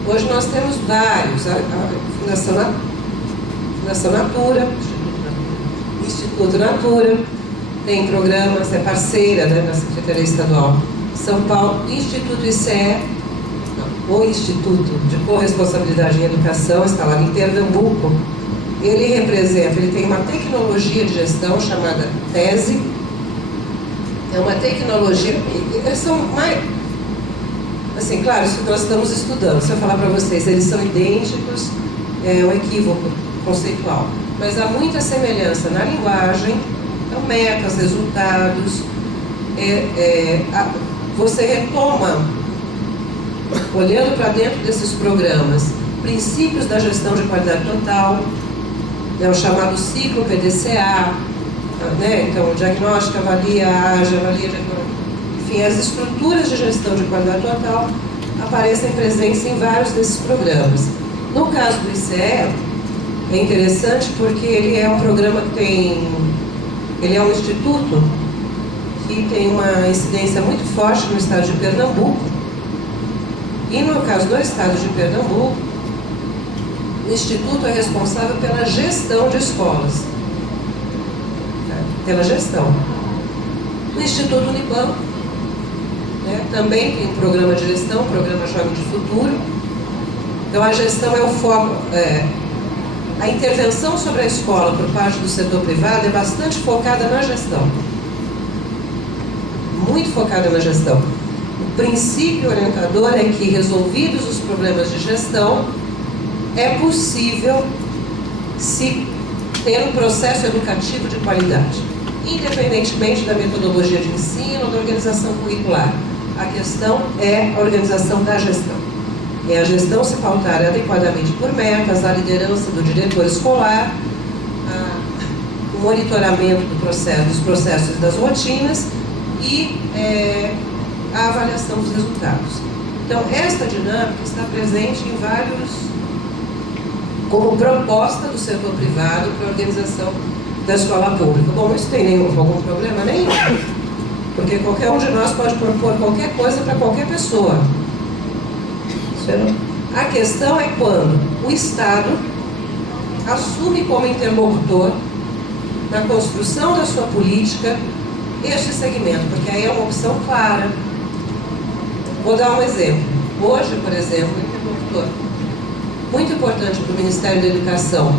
Hoje nós temos vários, a Fundação Natura, Instituto Natura, tem programas, é parceira, né, da Secretaria Estadual São Paulo, Instituto ICE, o Instituto de Corresponsabilidade em Educação, instalado em Pernambuco. Ele tem uma tecnologia de gestão chamada TESE, é uma tecnologia, eles são mais, assim, claro, isso que nós estamos estudando, se eu falar para vocês, eles são idênticos, é um equívoco conceitual, mas há muita semelhança na linguagem, então metas, resultados, você retoma, olhando para dentro desses programas, princípios da gestão de qualidade total, o chamado ciclo PDCA, né? Então, diagnóstico, avalia, age, avalia, enfim, as estruturas de gestão de qualidade total, aparecem presentes em vários desses programas. No caso do ICE, é interessante porque ele é um programa que tem... Ele é um instituto que tem uma incidência muito forte no estado de Pernambuco. E no caso do estado de Pernambuco, o instituto é responsável pela gestão de escolas. Pela gestão. O Instituto Unibanco, né, também tem um programa de gestão, o programa Jovem de Futuro. Então a gestão é o foco. A intervenção sobre a escola por parte do setor privado é bastante focada na gestão. Muito focada na gestão. O princípio orientador é que, resolvidos os problemas de gestão, é possível se ter um processo educativo de qualidade, independentemente da metodologia de ensino ou da organização curricular. A questão é a organização da gestão. É a gestão se pautar adequadamente por metas, a liderança do diretor escolar, o monitoramento dos processos e das rotinas e a avaliação dos resultados. Então, esta dinâmica está presente em como proposta do setor privado para a organização da escola pública. Bom, isso tem algum problema? Nenhum. Porque qualquer um de nós pode propor qualquer coisa para qualquer pessoa. A questão é quando o Estado assume como interlocutor na construção da sua política este segmento, porque aí é uma opção clara. Vou dar um exemplo. Hoje, por exemplo, o interlocutor muito importante para o Ministério da Educação,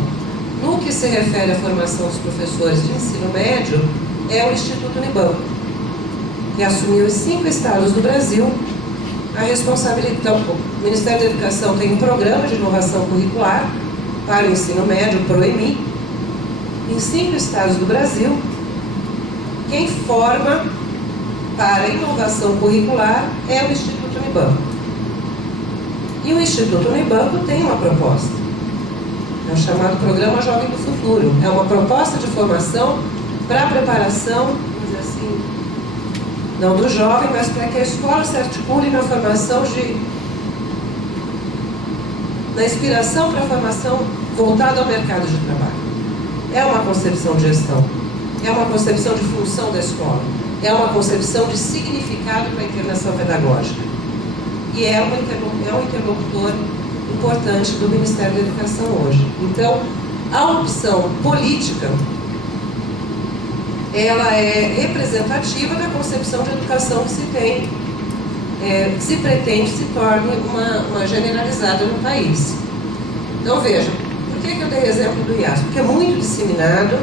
no que se refere à formação dos professores de ensino médio, é o Instituto Unibanco, que assumiu os 5 estados do Brasil a responsabilidade. Então, o Ministério da Educação tem um programa de inovação curricular para o ensino médio, o PROEMI, em 5 estados do Brasil. Quem forma para a inovação curricular é o Instituto Unibanco. E o Instituto Unibanco tem uma proposta, é o chamado Programa Jovem do Futuro. É uma proposta de formação para a preparação, vamos dizer assim, não do jovem, mas para que a escola se articule na formação na inspiração para a formação voltada ao mercado de trabalho. É uma concepção de gestão, é uma concepção de função da escola, é uma concepção de significado para a intervenção pedagógica. E é um interlocutor importante do Ministério da Educação hoje. Então, a opção política, ela é representativa da concepção de educação que se tem, se pretende se torne uma generalizada no país. Então, veja, por que eu dei exemplo do IAS? Porque é muito disseminado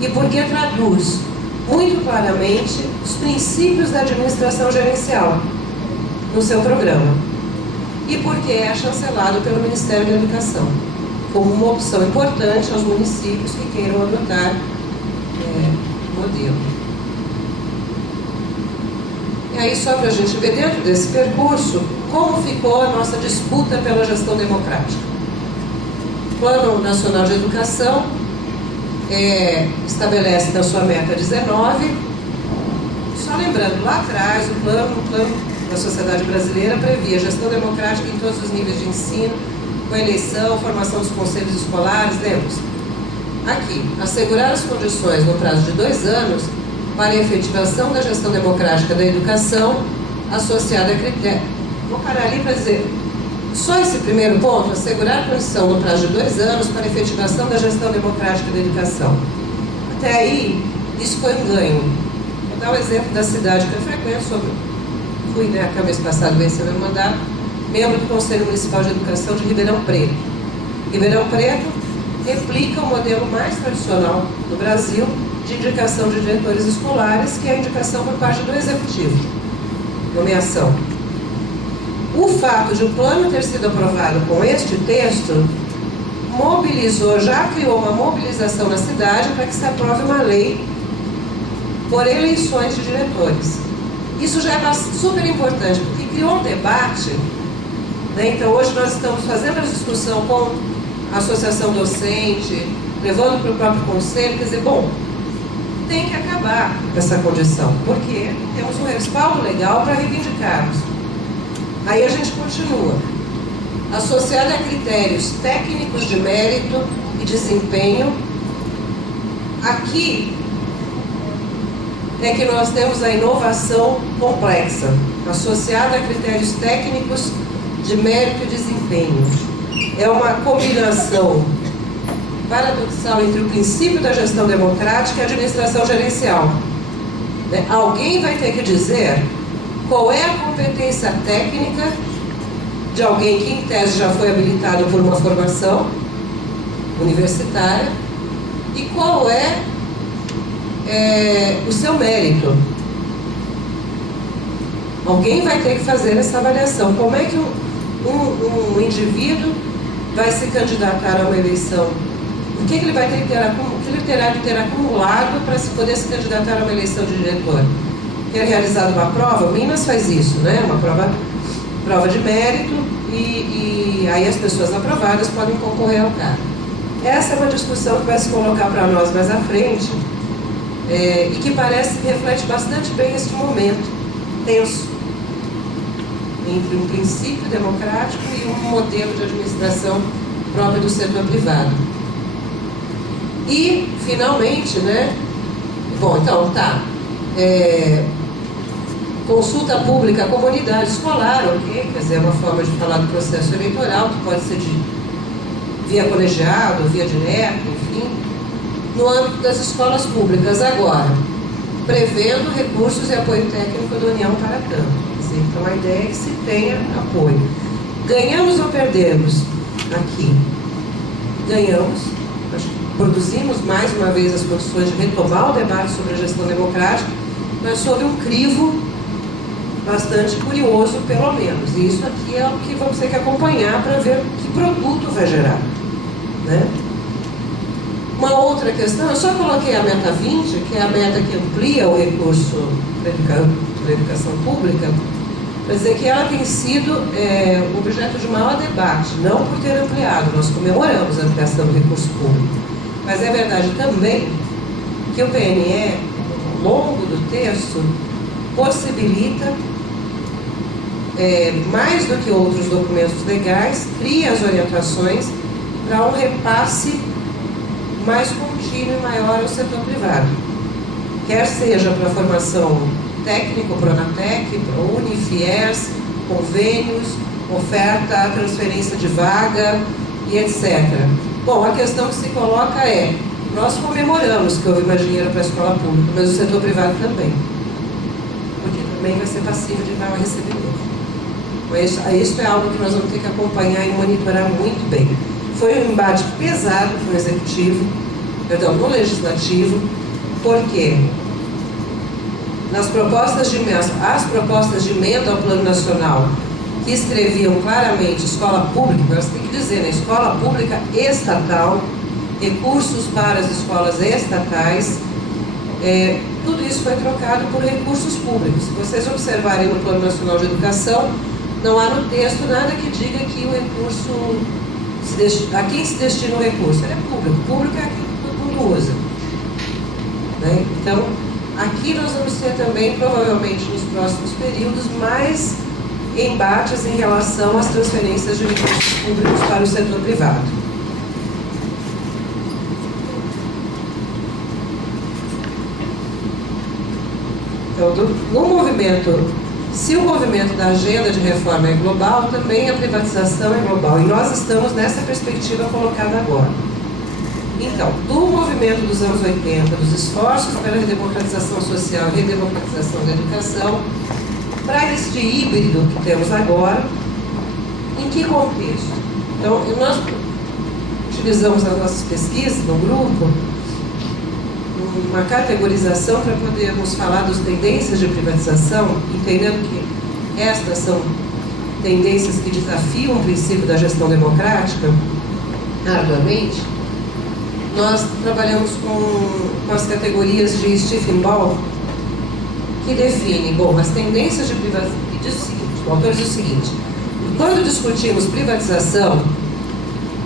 e porque traduz muito claramente os princípios da administração gerencial no seu programa. E porque é chancelado pelo Ministério da Educação, como uma opção importante aos municípios que queiram adotar o modelo. E aí, só para a gente ver dentro desse percurso, como ficou a nossa disputa pela gestão democrática. O Plano Nacional de Educação estabelece na sua meta 19, só lembrando, lá atrás, o plano da sociedade brasileira previa gestão democrática em todos os níveis de ensino, com eleição, formação dos conselhos escolares, lembra-se? Aqui, assegurar as condições no prazo de 2 anos para a efetivação da gestão democrática da educação associada a critérios. Vou parar ali para dizer, só esse primeiro ponto, assegurar a condição no prazo de 2 anos para a efetivação da gestão democrática da educação. Até aí, isso foi um ganho. Vou dar o exemplo da cidade que eu frequento, fui, até o mês passado, vencendo o mandato, membro do Conselho Municipal de Educação de Ribeirão Preto. Ribeirão Preto replica o modelo mais tradicional do Brasil de indicação de diretores escolares, que é a indicação por parte do Executivo. Nomeação. O fato de o plano ter sido aprovado com este texto mobilizou, já criou uma mobilização na cidade para que se aprove uma lei por eleições de diretores. Isso já é super importante, porque criou um debate, né? Então hoje nós estamos fazendo a discussão com a associação docente, levando para o próprio conselho, quer dizer, bom, tem que acabar essa condição, porque temos um respaldo legal para reivindicarmos. Aí a gente continua. Associada a critérios técnicos de mérito e desempenho, aqui é que nós temos a inovação complexa, associada a critérios técnicos de mérito e desempenho. É uma combinação paradoxal entre o princípio da gestão democrática e a administração gerencial. Alguém vai ter que dizer qual é a competência técnica de alguém que, em tese, já foi habilitado por uma formação universitária e qual é o seu mérito. Alguém vai ter que fazer essa avaliação. Como é que um indivíduo vai se candidatar a uma eleição? O que ele vai ter que ter, o que ele terá de ter acumulado para se poder se candidatar a uma eleição de diretor? Ter realizado uma prova? O Minas faz isso, né? Uma prova de mérito e aí as pessoas aprovadas podem concorrer ao cargo. Essa é uma discussão que vai se colocar para nós mais à frente e que reflete bastante bem este momento tenso entre um princípio democrático e um modelo de administração próprio do setor privado. E, finalmente, né? Bom, então, tá. Consulta pública à comunidade escolar, ok? Quer dizer, é uma forma de falar do processo eleitoral, que pode ser via colegiado, via direto, enfim, no âmbito das escolas públicas. Agora, prevendo recursos e apoio técnico da União para tanto. Quer dizer, então, a ideia é que se tenha apoio. Ganhamos ou perdemos aqui? Ganhamos. Produzimos mais uma vez as condições de retomar o debate sobre a gestão democrática, mas sob um crivo bastante curioso, pelo menos. E isso aqui é o que vamos ter que acompanhar para ver que produto vai gerar, né? Uma outra questão, eu só coloquei a meta 20, que é a meta que amplia o recurso para a educação pública, para dizer que ela tem sido objeto de maior debate, não por ter ampliado. Nós comemoramos a ampliação do recurso público. Mas é verdade também que o PNE, ao longo do texto, possibilita, mais do que outros documentos legais, cria as orientações para um repasse mais contínuo e maior ao setor privado. Quer seja para a formação técnica, Pronatec, ProUni, FIES, convênios, oferta, transferência de vaga e etc. Bom, a questão que se coloca é, nós comemoramos que houve mais dinheiro para a escola pública, mas o setor privado também, porque também vai ser passivo de maior recebimento. Mas isso é algo que nós vamos ter que acompanhar e monitorar muito bem. Foi um embate pesado no executivo, no legislativo, porque as propostas de emenda ao Plano Nacional que escreviam claramente escola pública, nós temos que dizer, né, escola pública estatal, recursos para as escolas estatais, tudo isso foi trocado por recursos públicos. Se vocês observarem no Plano Nacional de Educação, não há no texto nada que diga que o recurso, a quem se destina o recurso, ele é público, público é aquilo que todo mundo usa, né? Então, aqui nós vamos ter também, provavelmente nos próximos períodos, mais embates em relação às transferências de recursos públicos para o setor privado. Então, no movimento, se o movimento da agenda de reforma é global, também a privatização é global. E nós estamos nessa perspectiva colocada agora. Então, do movimento dos anos 80, dos esforços pela redemocratização social e redemocratização da educação, para este híbrido que temos agora, em que contexto? Então, nós utilizamos nas nossas pesquisas, no grupo, uma categorização para podermos falar das tendências de privatização, entendendo que estas são tendências que desafiam o princípio da gestão democrática arduamente. Nós trabalhamos com as categorias de Stephen Ball, que define, bom, as tendências de privatização, e diz o seguinte, o autor diz o seguinte: quando discutimos privatização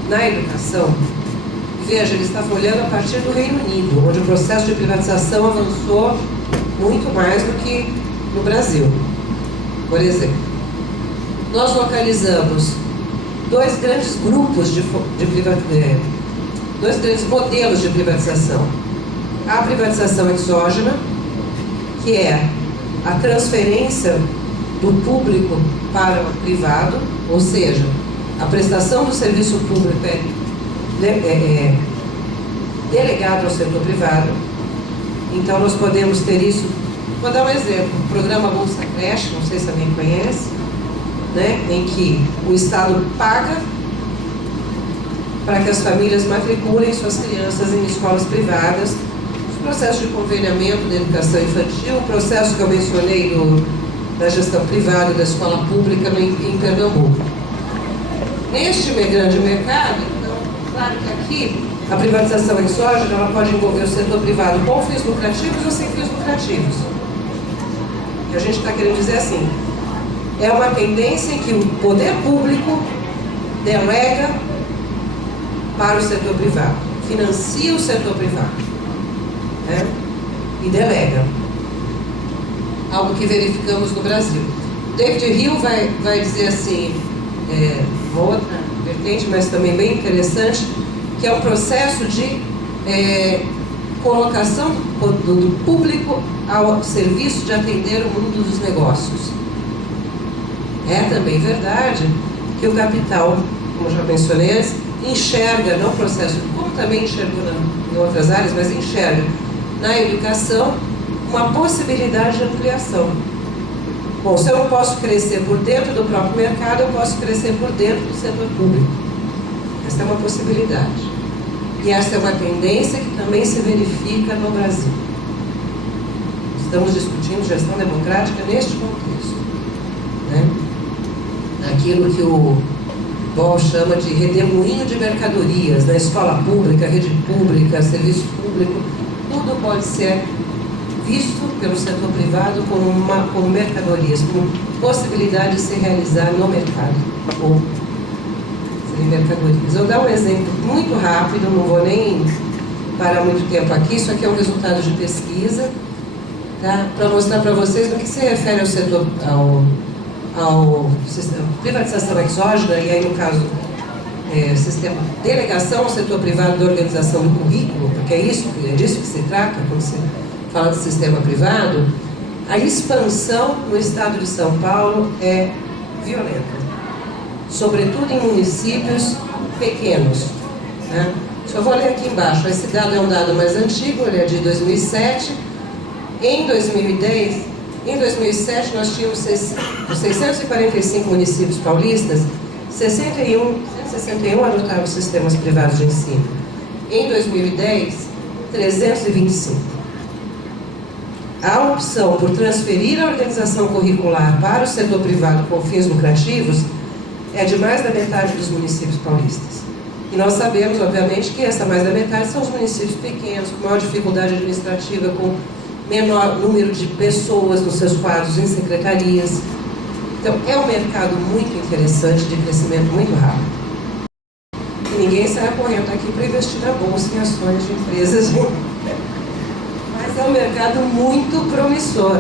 na educação, veja, ele estava olhando a partir do Reino Unido, onde o processo de privatização avançou muito mais do que no Brasil, por exemplo. nós localizamos dois grandes grupos dois grandes modelos de privatização. A privatização exógena, que é a transferência do público para o privado, ou seja, a prestação do serviço público é delegado ao setor privado. Então nós podemos ter isso. Vou dar um exemplo, o programa Bolsa Creche, não sei se alguém conhece, né, em que o Estado paga para que as famílias matriculem suas crianças em escolas privadas, os processos de conveniamento da educação infantil, o processo que eu mencionei da gestão privada e da escola pública em Pernambuco. Neste grande mercado, então, claro que aqui a privatização exógena ela pode envolver o setor privado com fins lucrativos ou sem fins lucrativos. O que a gente está querendo dizer assim, é uma tendência em que o poder público delega para o setor privado, financia o setor privado, né? E delega. Algo que verificamos no Brasil. David Hill vai dizer assim, uma outra vertente, mas também bem interessante, que é um processo de colocação do público ao serviço de atender o mundo dos negócios. É também verdade que o capital, como já mencionei antes, enxerga no processo, como também enxergou em outras áreas, mas enxerga na educação uma possibilidade de ampliação. Bom, se eu não posso crescer por dentro do próprio mercado, eu posso crescer por dentro do setor público. Essa é uma possibilidade. E essa é uma tendência que também se verifica no Brasil. Estamos discutindo gestão democrática neste contexto, né? Aquilo que o Ball chama de redemoinho de mercadorias, na escola pública, rede pública, serviço público, tudo pode ser visto pelo setor privado como mercadorias, como possibilidade de se realizar no mercado, ou serem mercadorias. Eu vou dar um exemplo muito rápido, não vou nem parar muito tempo aqui, isso aqui é um resultado de pesquisa, tá? Para mostrar para vocês no que se refere ao setor, ao sistema privatização exógena, e aí no caso sistema delegação ao setor privado da organização do currículo, porque é disso que se trata quando se fala de sistema privado. A expansão no estado de São Paulo é violenta, sobretudo em municípios pequenos, né? Só vou ler aqui embaixo, esse dado é um dado mais antigo, ele é de 2007. Em 2007 nós tínhamos 645 municípios paulistas, 161 adotaram sistemas privados de ensino. Em 2010, 325. A opção por transferir a organização curricular para o setor privado com fins lucrativos é de mais da metade dos municípios paulistas. E nós sabemos, obviamente, que essa mais da metade são os municípios pequenos, com maior dificuldade administrativa, com menor número de pessoas nos seus quadros em secretarias. Então, é um mercado muito interessante, de crescimento muito rápido. E ninguém sai correndo aqui para investir na bolsa em ações de empresas. Mas é um mercado muito promissor.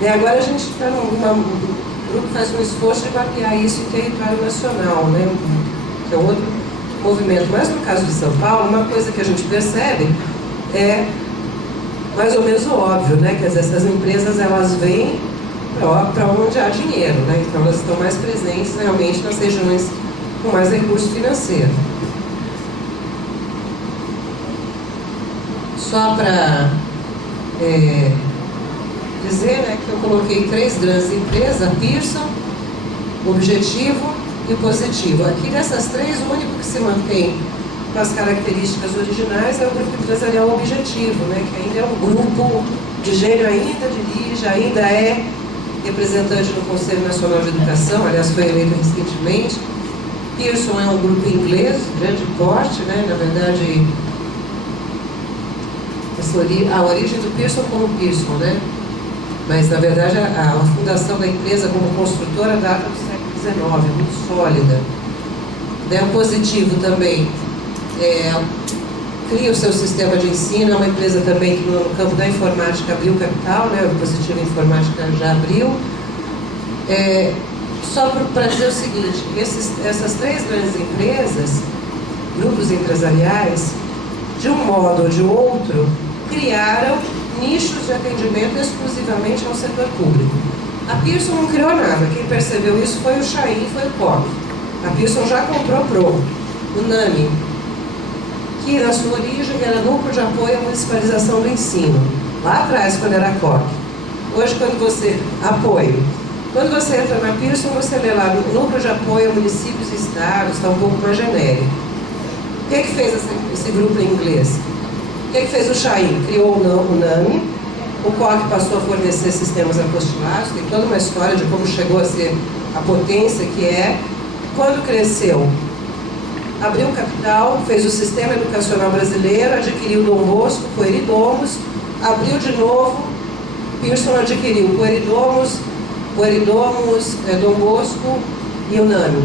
E agora a gente está o grupo faz um esforço de mapear isso em território nacional, né? Que é outro movimento. Mas no caso de São Paulo, uma coisa que a gente percebe é mais ou menos o óbvio, né? Quer dizer, essas empresas elas vêm para onde há dinheiro, né? Então elas estão mais presentes realmente nas regiões com mais recurso financeiro. Só para dizer, né, que eu coloquei 3 grandes empresas, a Pearson, o Objetivo e o Positivo. Aqui dessas 3, o único que se mantém com as características originais é o grupo empresarial Objetivo, né, que ainda é um grupo de gênio, ainda dirige, ainda é representante no Conselho Nacional de Educação, aliás foi eleito recentemente. Pearson é um grupo inglês, grande porte, né, na verdade, a origem do Pearson como Pearson, né, mas na verdade a fundação da empresa como construtora data do século XIX, muito sólida. O Positivo também cria o seu sistema de ensino, é uma empresa também que no campo da informática abriu capital, né? O Positivo Informática já abriu. só para dizer o seguinte, essas três grandes empresas, grupos empresariais, de um modo ou de outro, criaram nichos de atendimento exclusivamente ao setor público. A Pearson não criou nada, quem percebeu isso foi o Chain, foi o COC. A Pearson já comprou pronto. O NAMI, que na sua origem era Núcleo de Apoio à Municipalização do Ensino, lá atrás, quando era COC. Hoje, quando você entra na Pearson, você lê lá Núcleo de Apoio a Municípios e Estados, está um pouco mais genérico. O que fez esse grupo em inglês? O que fez o Chain? Criou o NAMI, o COC passou a fornecer sistemas apostilados, tem toda uma história de como chegou a ser a potência que é. Quando cresceu, abriu capital, fez o Sistema Educacional Brasileiro, adquiriu o Dom Bosco, Coeridomos, abriu de novo, Pearson adquiriu Coeridomos, Dom Bosco e o NAMI.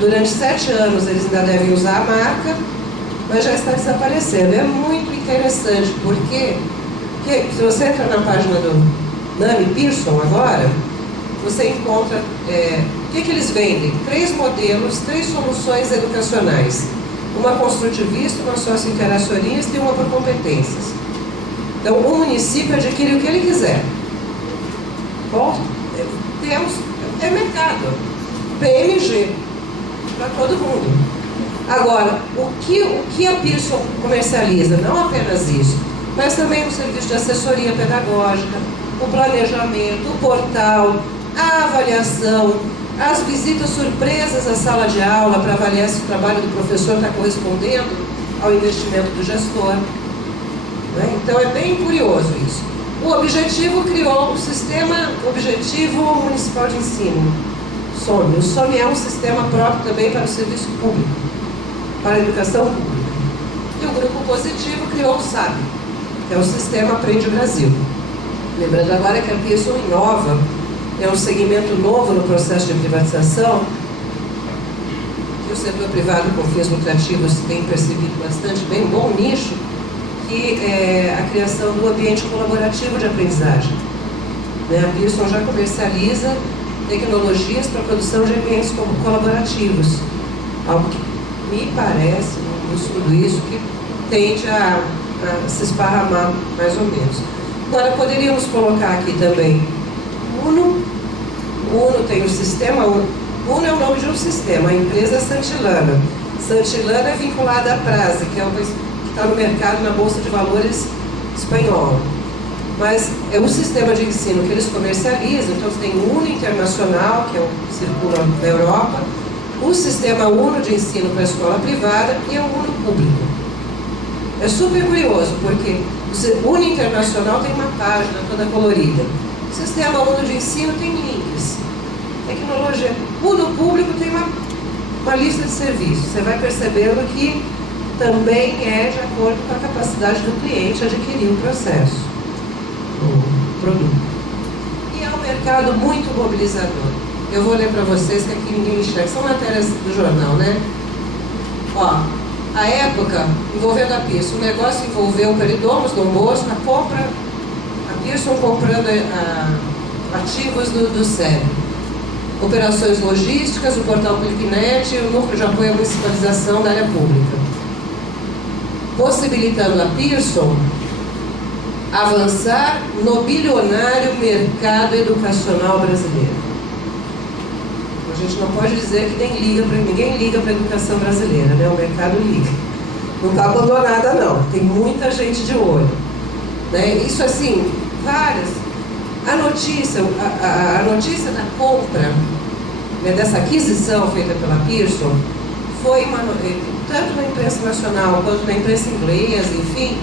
Durante 7 anos eles ainda devem usar a marca, mas já está desaparecendo. É muito interessante, porque se você entra na página do NAMI Pearson agora, você encontra o que eles vendem? 3 modelos, 3 soluções educacionais. Uma construtivista, uma sócio-interacionista e uma por competências. Então, o município adquire o que ele quiser. Bom, é mercado. PMG, para todo mundo. Agora, o que a Pearson comercializa? Não apenas isso, mas também o serviço de assessoria pedagógica, o planejamento, o portal, a avaliação, as visitas surpresas à sala de aula para avaliar se o trabalho do professor está correspondendo ao investimento do gestor. Então é bem curioso isso. O Objetivo criou o Sistema Objetivo Municipal de Ensino, SOME. O SOME é um sistema próprio também para o serviço público, para a educação pública. E o Grupo Positivo criou o SAB, que é o Sistema Aprende Brasil. Lembrando agora que a Pearson inova, é um segmento novo no processo de privatização, que o setor privado com fins lucrativos tem percebido bastante bem, um bom nicho, que é a criação do ambiente colaborativo de aprendizagem. A Pearson já comercializa tecnologias para a produção de ambientes colaborativos, algo que me parece, no estudo isso, que tende a se esparramar mais ou menos. Agora, poderíamos colocar aqui também Uno. Uno tem o sistema Uno. Uno é o nome de um sistema, a empresa é Santillana. Santillana é vinculada à Prase, que é uma que está no mercado na Bolsa de Valores espanhola. Mas é o sistema de ensino que eles comercializam, então tem o Uno Internacional, que é o que circula na Europa, o sistema Uno de ensino para a escola privada e o Uno público. É super curioso, porque o Uno Internacional tem uma página toda colorida. O sistema Uno de ensino tem links. Tecnologia. Uno público tem uma lista de serviços. Você vai percebendo que também é de acordo com a capacidade do cliente adquirir o processo, o produto. E é um mercado muito mobilizador. Eu vou ler para vocês, que aqui ninguém enxerga. São matérias do jornal, né? Ó, a época envolvendo a Pearson, o negócio envolveu o Coeridomos, Dom Bosco, a compra, a Pearson comprando ativos do SEB. Operações logísticas, o portal Clicknet e o núcleo de apoio à municipalização da área pública. Possibilitando a Pearson avançar no bilionário mercado educacional brasileiro. A gente não pode dizer que ninguém liga para a educação brasileira, né? O mercado liga. Não está abandonada, não. Tem muita gente de olho. Né? Isso assim, várias. A notícia da compra, né, dessa aquisição feita pela Pearson, foi tanto na imprensa nacional quanto na imprensa inglesa, enfim,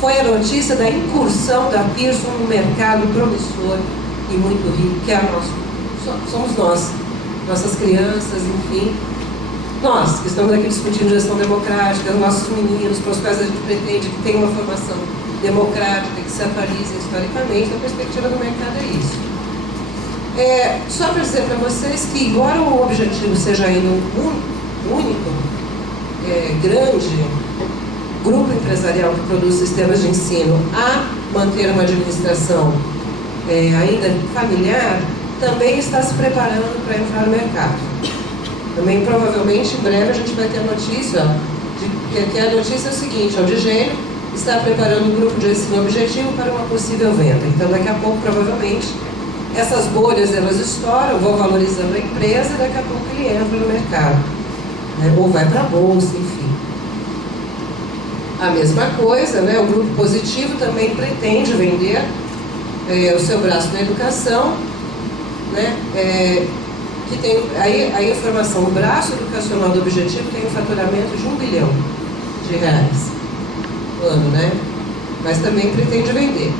foi a notícia da incursão da Pearson no mercado promissor e muito rico, que é somos nós, nossas crianças, enfim, nós que estamos aqui discutindo gestão democrática, nossos meninos, para os quais a gente pretende que tenham uma formação democrática, que se atualizem historicamente, a perspectiva do mercado é isso. Só para dizer para vocês que, embora o objetivo seja ainda um único, grande grupo empresarial que produz sistemas de ensino a manter uma administração ainda familiar, também está se preparando para entrar no mercado. Também, provavelmente, em breve a gente vai ter a notícia, que a notícia é o seguinte: a Digênio está preparando um grupo de ensino objetivo para uma possível venda. Então, daqui a pouco, provavelmente, essas bolhas, elas estouram, vão valorizando a empresa e daqui a pouco ele entra no mercado, né? Ou vai para a bolsa, enfim. A mesma coisa, né? O Grupo Positivo também pretende vender o seu braço na educação, né? Que tem aí a informação: o braço educacional do Objetivo tem um faturamento de R$1 bilhão no ano, né? Mas também pretende vender.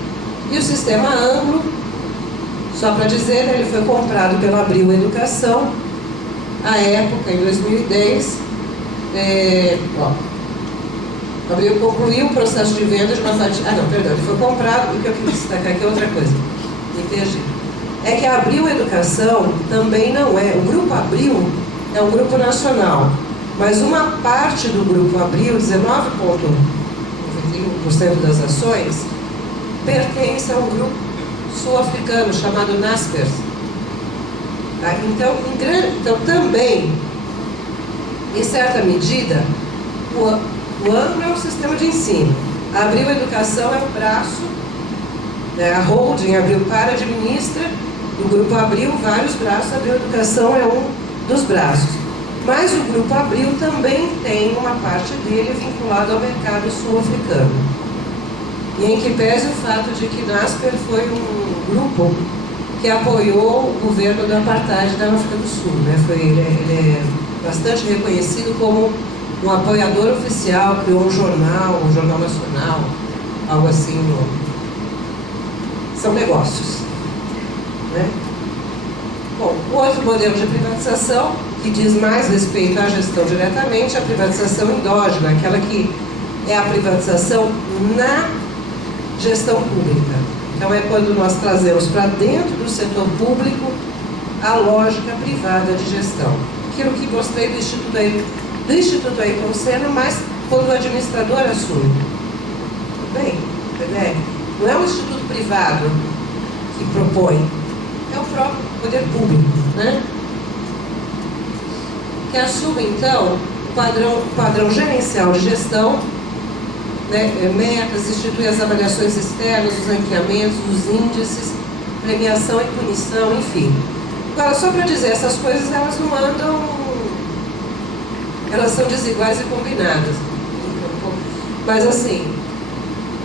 E o Sistema Anglo, só para dizer, né, ele foi comprado pela Abril Educação, à época, em 2010. Abril concluiu o processo de venda de uma fatia. Ele foi comprado. O que eu queria destacar aqui é outra coisa. Entendi. É que a Abril Educação também não é. O Grupo Abril é um grupo nacional, mas uma parte do Grupo Abril, 19,91% das ações, pertence a um grupo sul-africano chamado Naspers. Tá? Então, também, em certa medida, o Anglo é um sistema de ensino. A Abril Educação é o braço, né? A holding Abril Par administra do Grupo Abril vários braços. A Abril Educação é um dos braços. Mas o Grupo Abril também tem uma parte dele vinculada ao mercado sul-africano. E em que pese o fato de que Naspers foi um grupo que apoiou o governo do apartheid da África do Sul, né? Ele é bastante reconhecido como um apoiador oficial, criou um jornal nacional, algo assim. São negócios, né? Bom, o outro modelo de privatização, que diz mais respeito à gestão diretamente, é a privatização endógena, aquela que é a privatização na gestão pública. Então, é quando nós trazemos para dentro do setor público a lógica privada de gestão. Aquilo que gostei do Instituto Ayrton Senna, mas quando o administrador assume. Tudo bem? Não é um instituto privado que propõe, é o próprio poder público, né? Que assume, então, o padrão gerencial de gestão, né? Metas, institui as avaliações externas, os ranqueamentos, os índices, premiação e punição, enfim. Agora, só para dizer, essas coisas, elas não andam, elas são desiguais e combinadas. Mas, assim,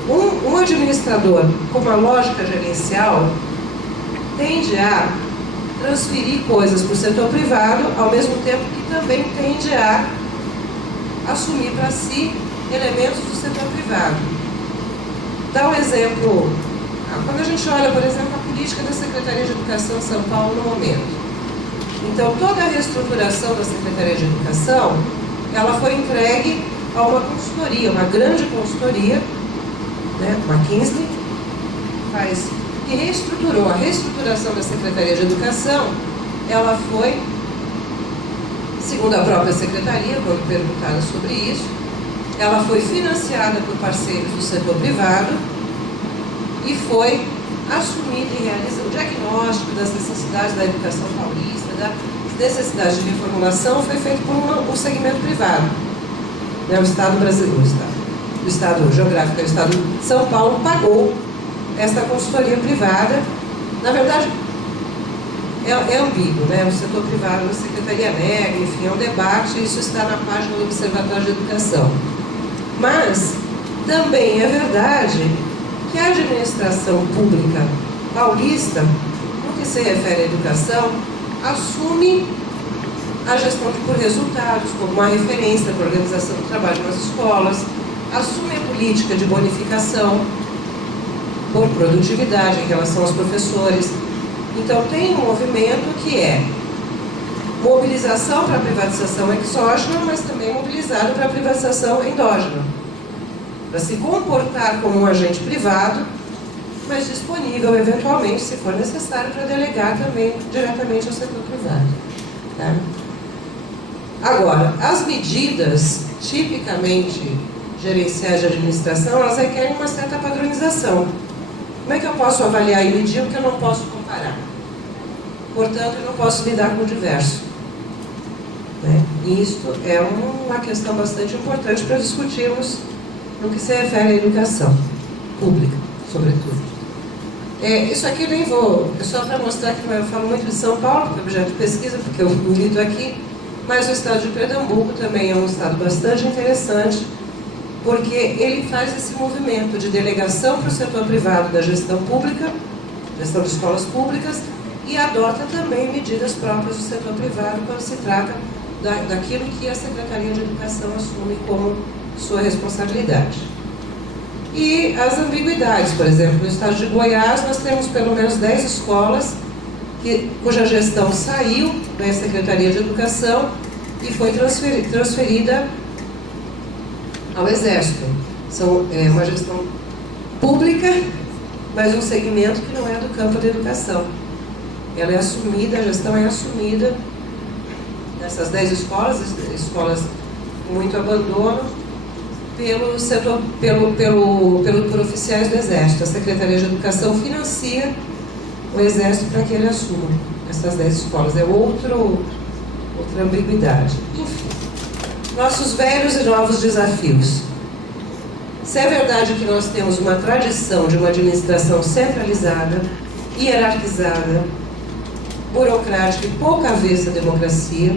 um administrador com uma lógica gerencial tende a transferir coisas para o setor privado, ao mesmo tempo que também tende a assumir para si elementos do setor privado. Dá um exemplo. Quando a gente olha, por exemplo, a política da Secretaria de Educação de São Paulo no momento. Então, toda a reestruturação da Secretaria de Educação, ela foi entregue a uma consultoria, uma grande consultoria, né, McKinsey, que reestruturou. A reestruturação da Secretaria de Educação, ela foi, segundo a própria Secretaria, quando perguntada sobre isso, ela foi financiada por parceiros do setor privado e foi assumida e realizada. O diagnóstico das necessidades da educação paulista, das necessidades de reformulação, foi feito por um segmento privado. O Estado brasileiro, o Estado geográfico, o Estado de São Paulo, pagou esta consultoria privada. Na verdade, é ambíguo, né? O setor privado, a Secretaria nega, enfim, é um debate, isso está na página do Observatório de Educação. Mas também é verdade que a administração pública paulista, no que se refere à educação, assume a gestão por resultados como uma referência para a organização do trabalho nas escolas, assume a política de bonificação por produtividade em relação aos professores. Então, tem um movimento que é mobilização para a privatização exógena, mas também mobilizado para a privatização endógena, para se comportar como um agente privado, mas disponível, eventualmente, se for necessário, para delegar também diretamente ao setor privado. Tá? Agora, as medidas tipicamente gerenciais de administração, elas requerem uma certa padronização. Como é que eu posso avaliar e medir o que eu não posso comparar? portanto, eu não posso lidar com o diverso. Né? E isto é uma questão bastante importante para discutirmos no que se refere à educação pública, sobretudo. Isso aqui eu nem vou, é só para mostrar que eu falo muito de São Paulo, que é objeto de pesquisa, porque eu milito aqui, mas o estado de Pernambuco também é um estado bastante interessante, porque ele faz esse movimento de delegação para o setor privado da gestão pública, gestão de escolas públicas, e adota também medidas próprias do setor privado quando se trata daquilo que a Secretaria de Educação assume como sua responsabilidade. E as ambiguidades, por exemplo, no estado de Goiás nós temos pelo menos 10 escolas cuja gestão saiu da Secretaria de Educação e foi transferida ao Exército. É uma gestão pública, mas um segmento que não é do campo da educação. Ela é assumida, a gestão é assumida nessas 10 escolas com muito abandono, por oficiais do Exército. A Secretaria de Educação financia o Exército para que ele assuma essas 10 escolas. É outra ambiguidade. Enfim, nossos velhos e novos desafios. Se é verdade que nós temos uma tradição de uma administração centralizada, hierarquizada, burocrática e pouca avessa à democracia,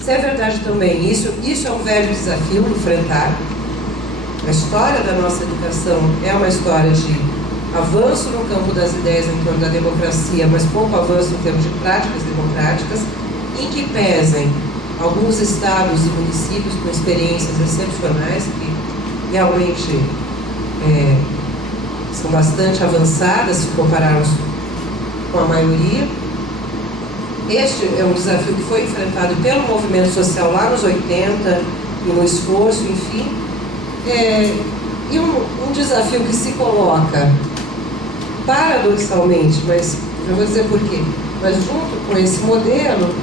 se é verdade também, isso é um velho desafio enfrentar. A história da nossa educação é uma história de avanço no campo das ideias em torno da democracia, mas pouco avanço em termos de práticas democráticas, em que pesem alguns estados e municípios com experiências excepcionais, que realmente são bastante avançadas se compararmos com a maioria. Este é um desafio que foi enfrentado pelo movimento social lá nos 80, e no esforço, enfim. E um desafio que se coloca, paradoxalmente, mas eu vou dizer por quê, mas junto com esse modelo,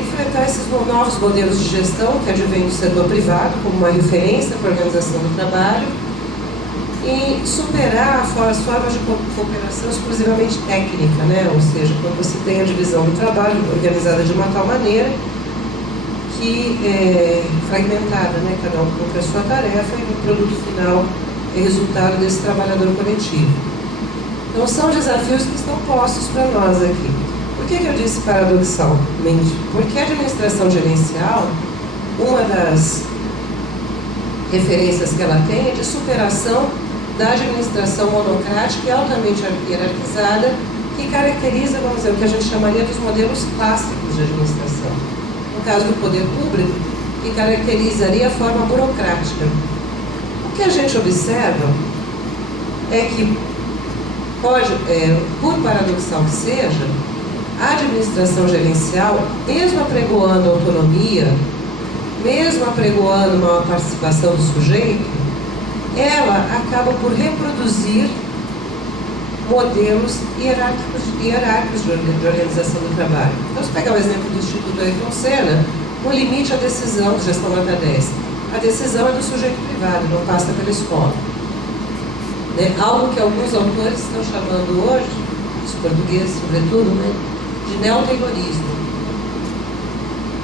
enfrentar esses novos modelos de gestão que advêm do setor privado como uma referência para a organização do trabalho, e superar as formas de cooperação exclusivamente técnica, né? Ou seja, quando você tem a divisão do trabalho organizada de uma tal maneira que é fragmentada, né? Cada um cumpre a sua tarefa e o produto final é resultado desse trabalhador coletivo. Então são desafios que estão postos para nós aqui. Por que eu disse paradoxalmente? Porque a administração gerencial, uma das referências que ela tem é de superação da administração monocrática e altamente hierarquizada, que caracteriza, vamos dizer, o que a gente chamaria dos modelos clássicos de administração. No caso do poder público, que caracterizaria a forma burocrática. O que a gente observa é que, por paradoxal que seja, a administração gerencial, mesmo apregoando autonomia, mesmo apregoando uma participação do sujeito, ela acaba por reproduzir modelos hierárquicos de organização do trabalho. Então, se pegar o exemplo do Instituto Ayrton Senna, no limite a decisão de gestão nota 10, a decisão é do sujeito privado, não passa pela escola. Né? Algo que alguns autores estão chamando hoje, os portugueses sobretudo, né, de neotaylorismo,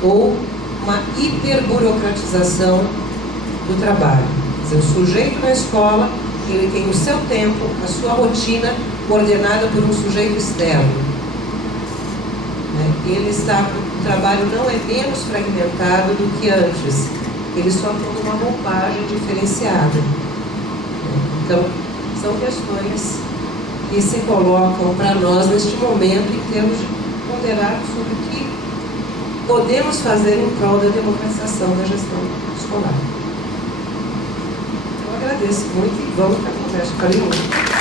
ou uma hiperburocratização do trabalho. Quer dizer, o sujeito na escola, ele tem o seu tempo, a sua rotina coordenada por um sujeito externo. Né? O trabalho não é menos fragmentado do que antes, ele só tem uma roupagem diferenciada. Então, são questões que se colocam para nós neste momento em termos de ponderar sobre o que podemos fazer em prol da democratização da gestão escolar. Eu agradeço muito e vamos para a conversa. Falei muito.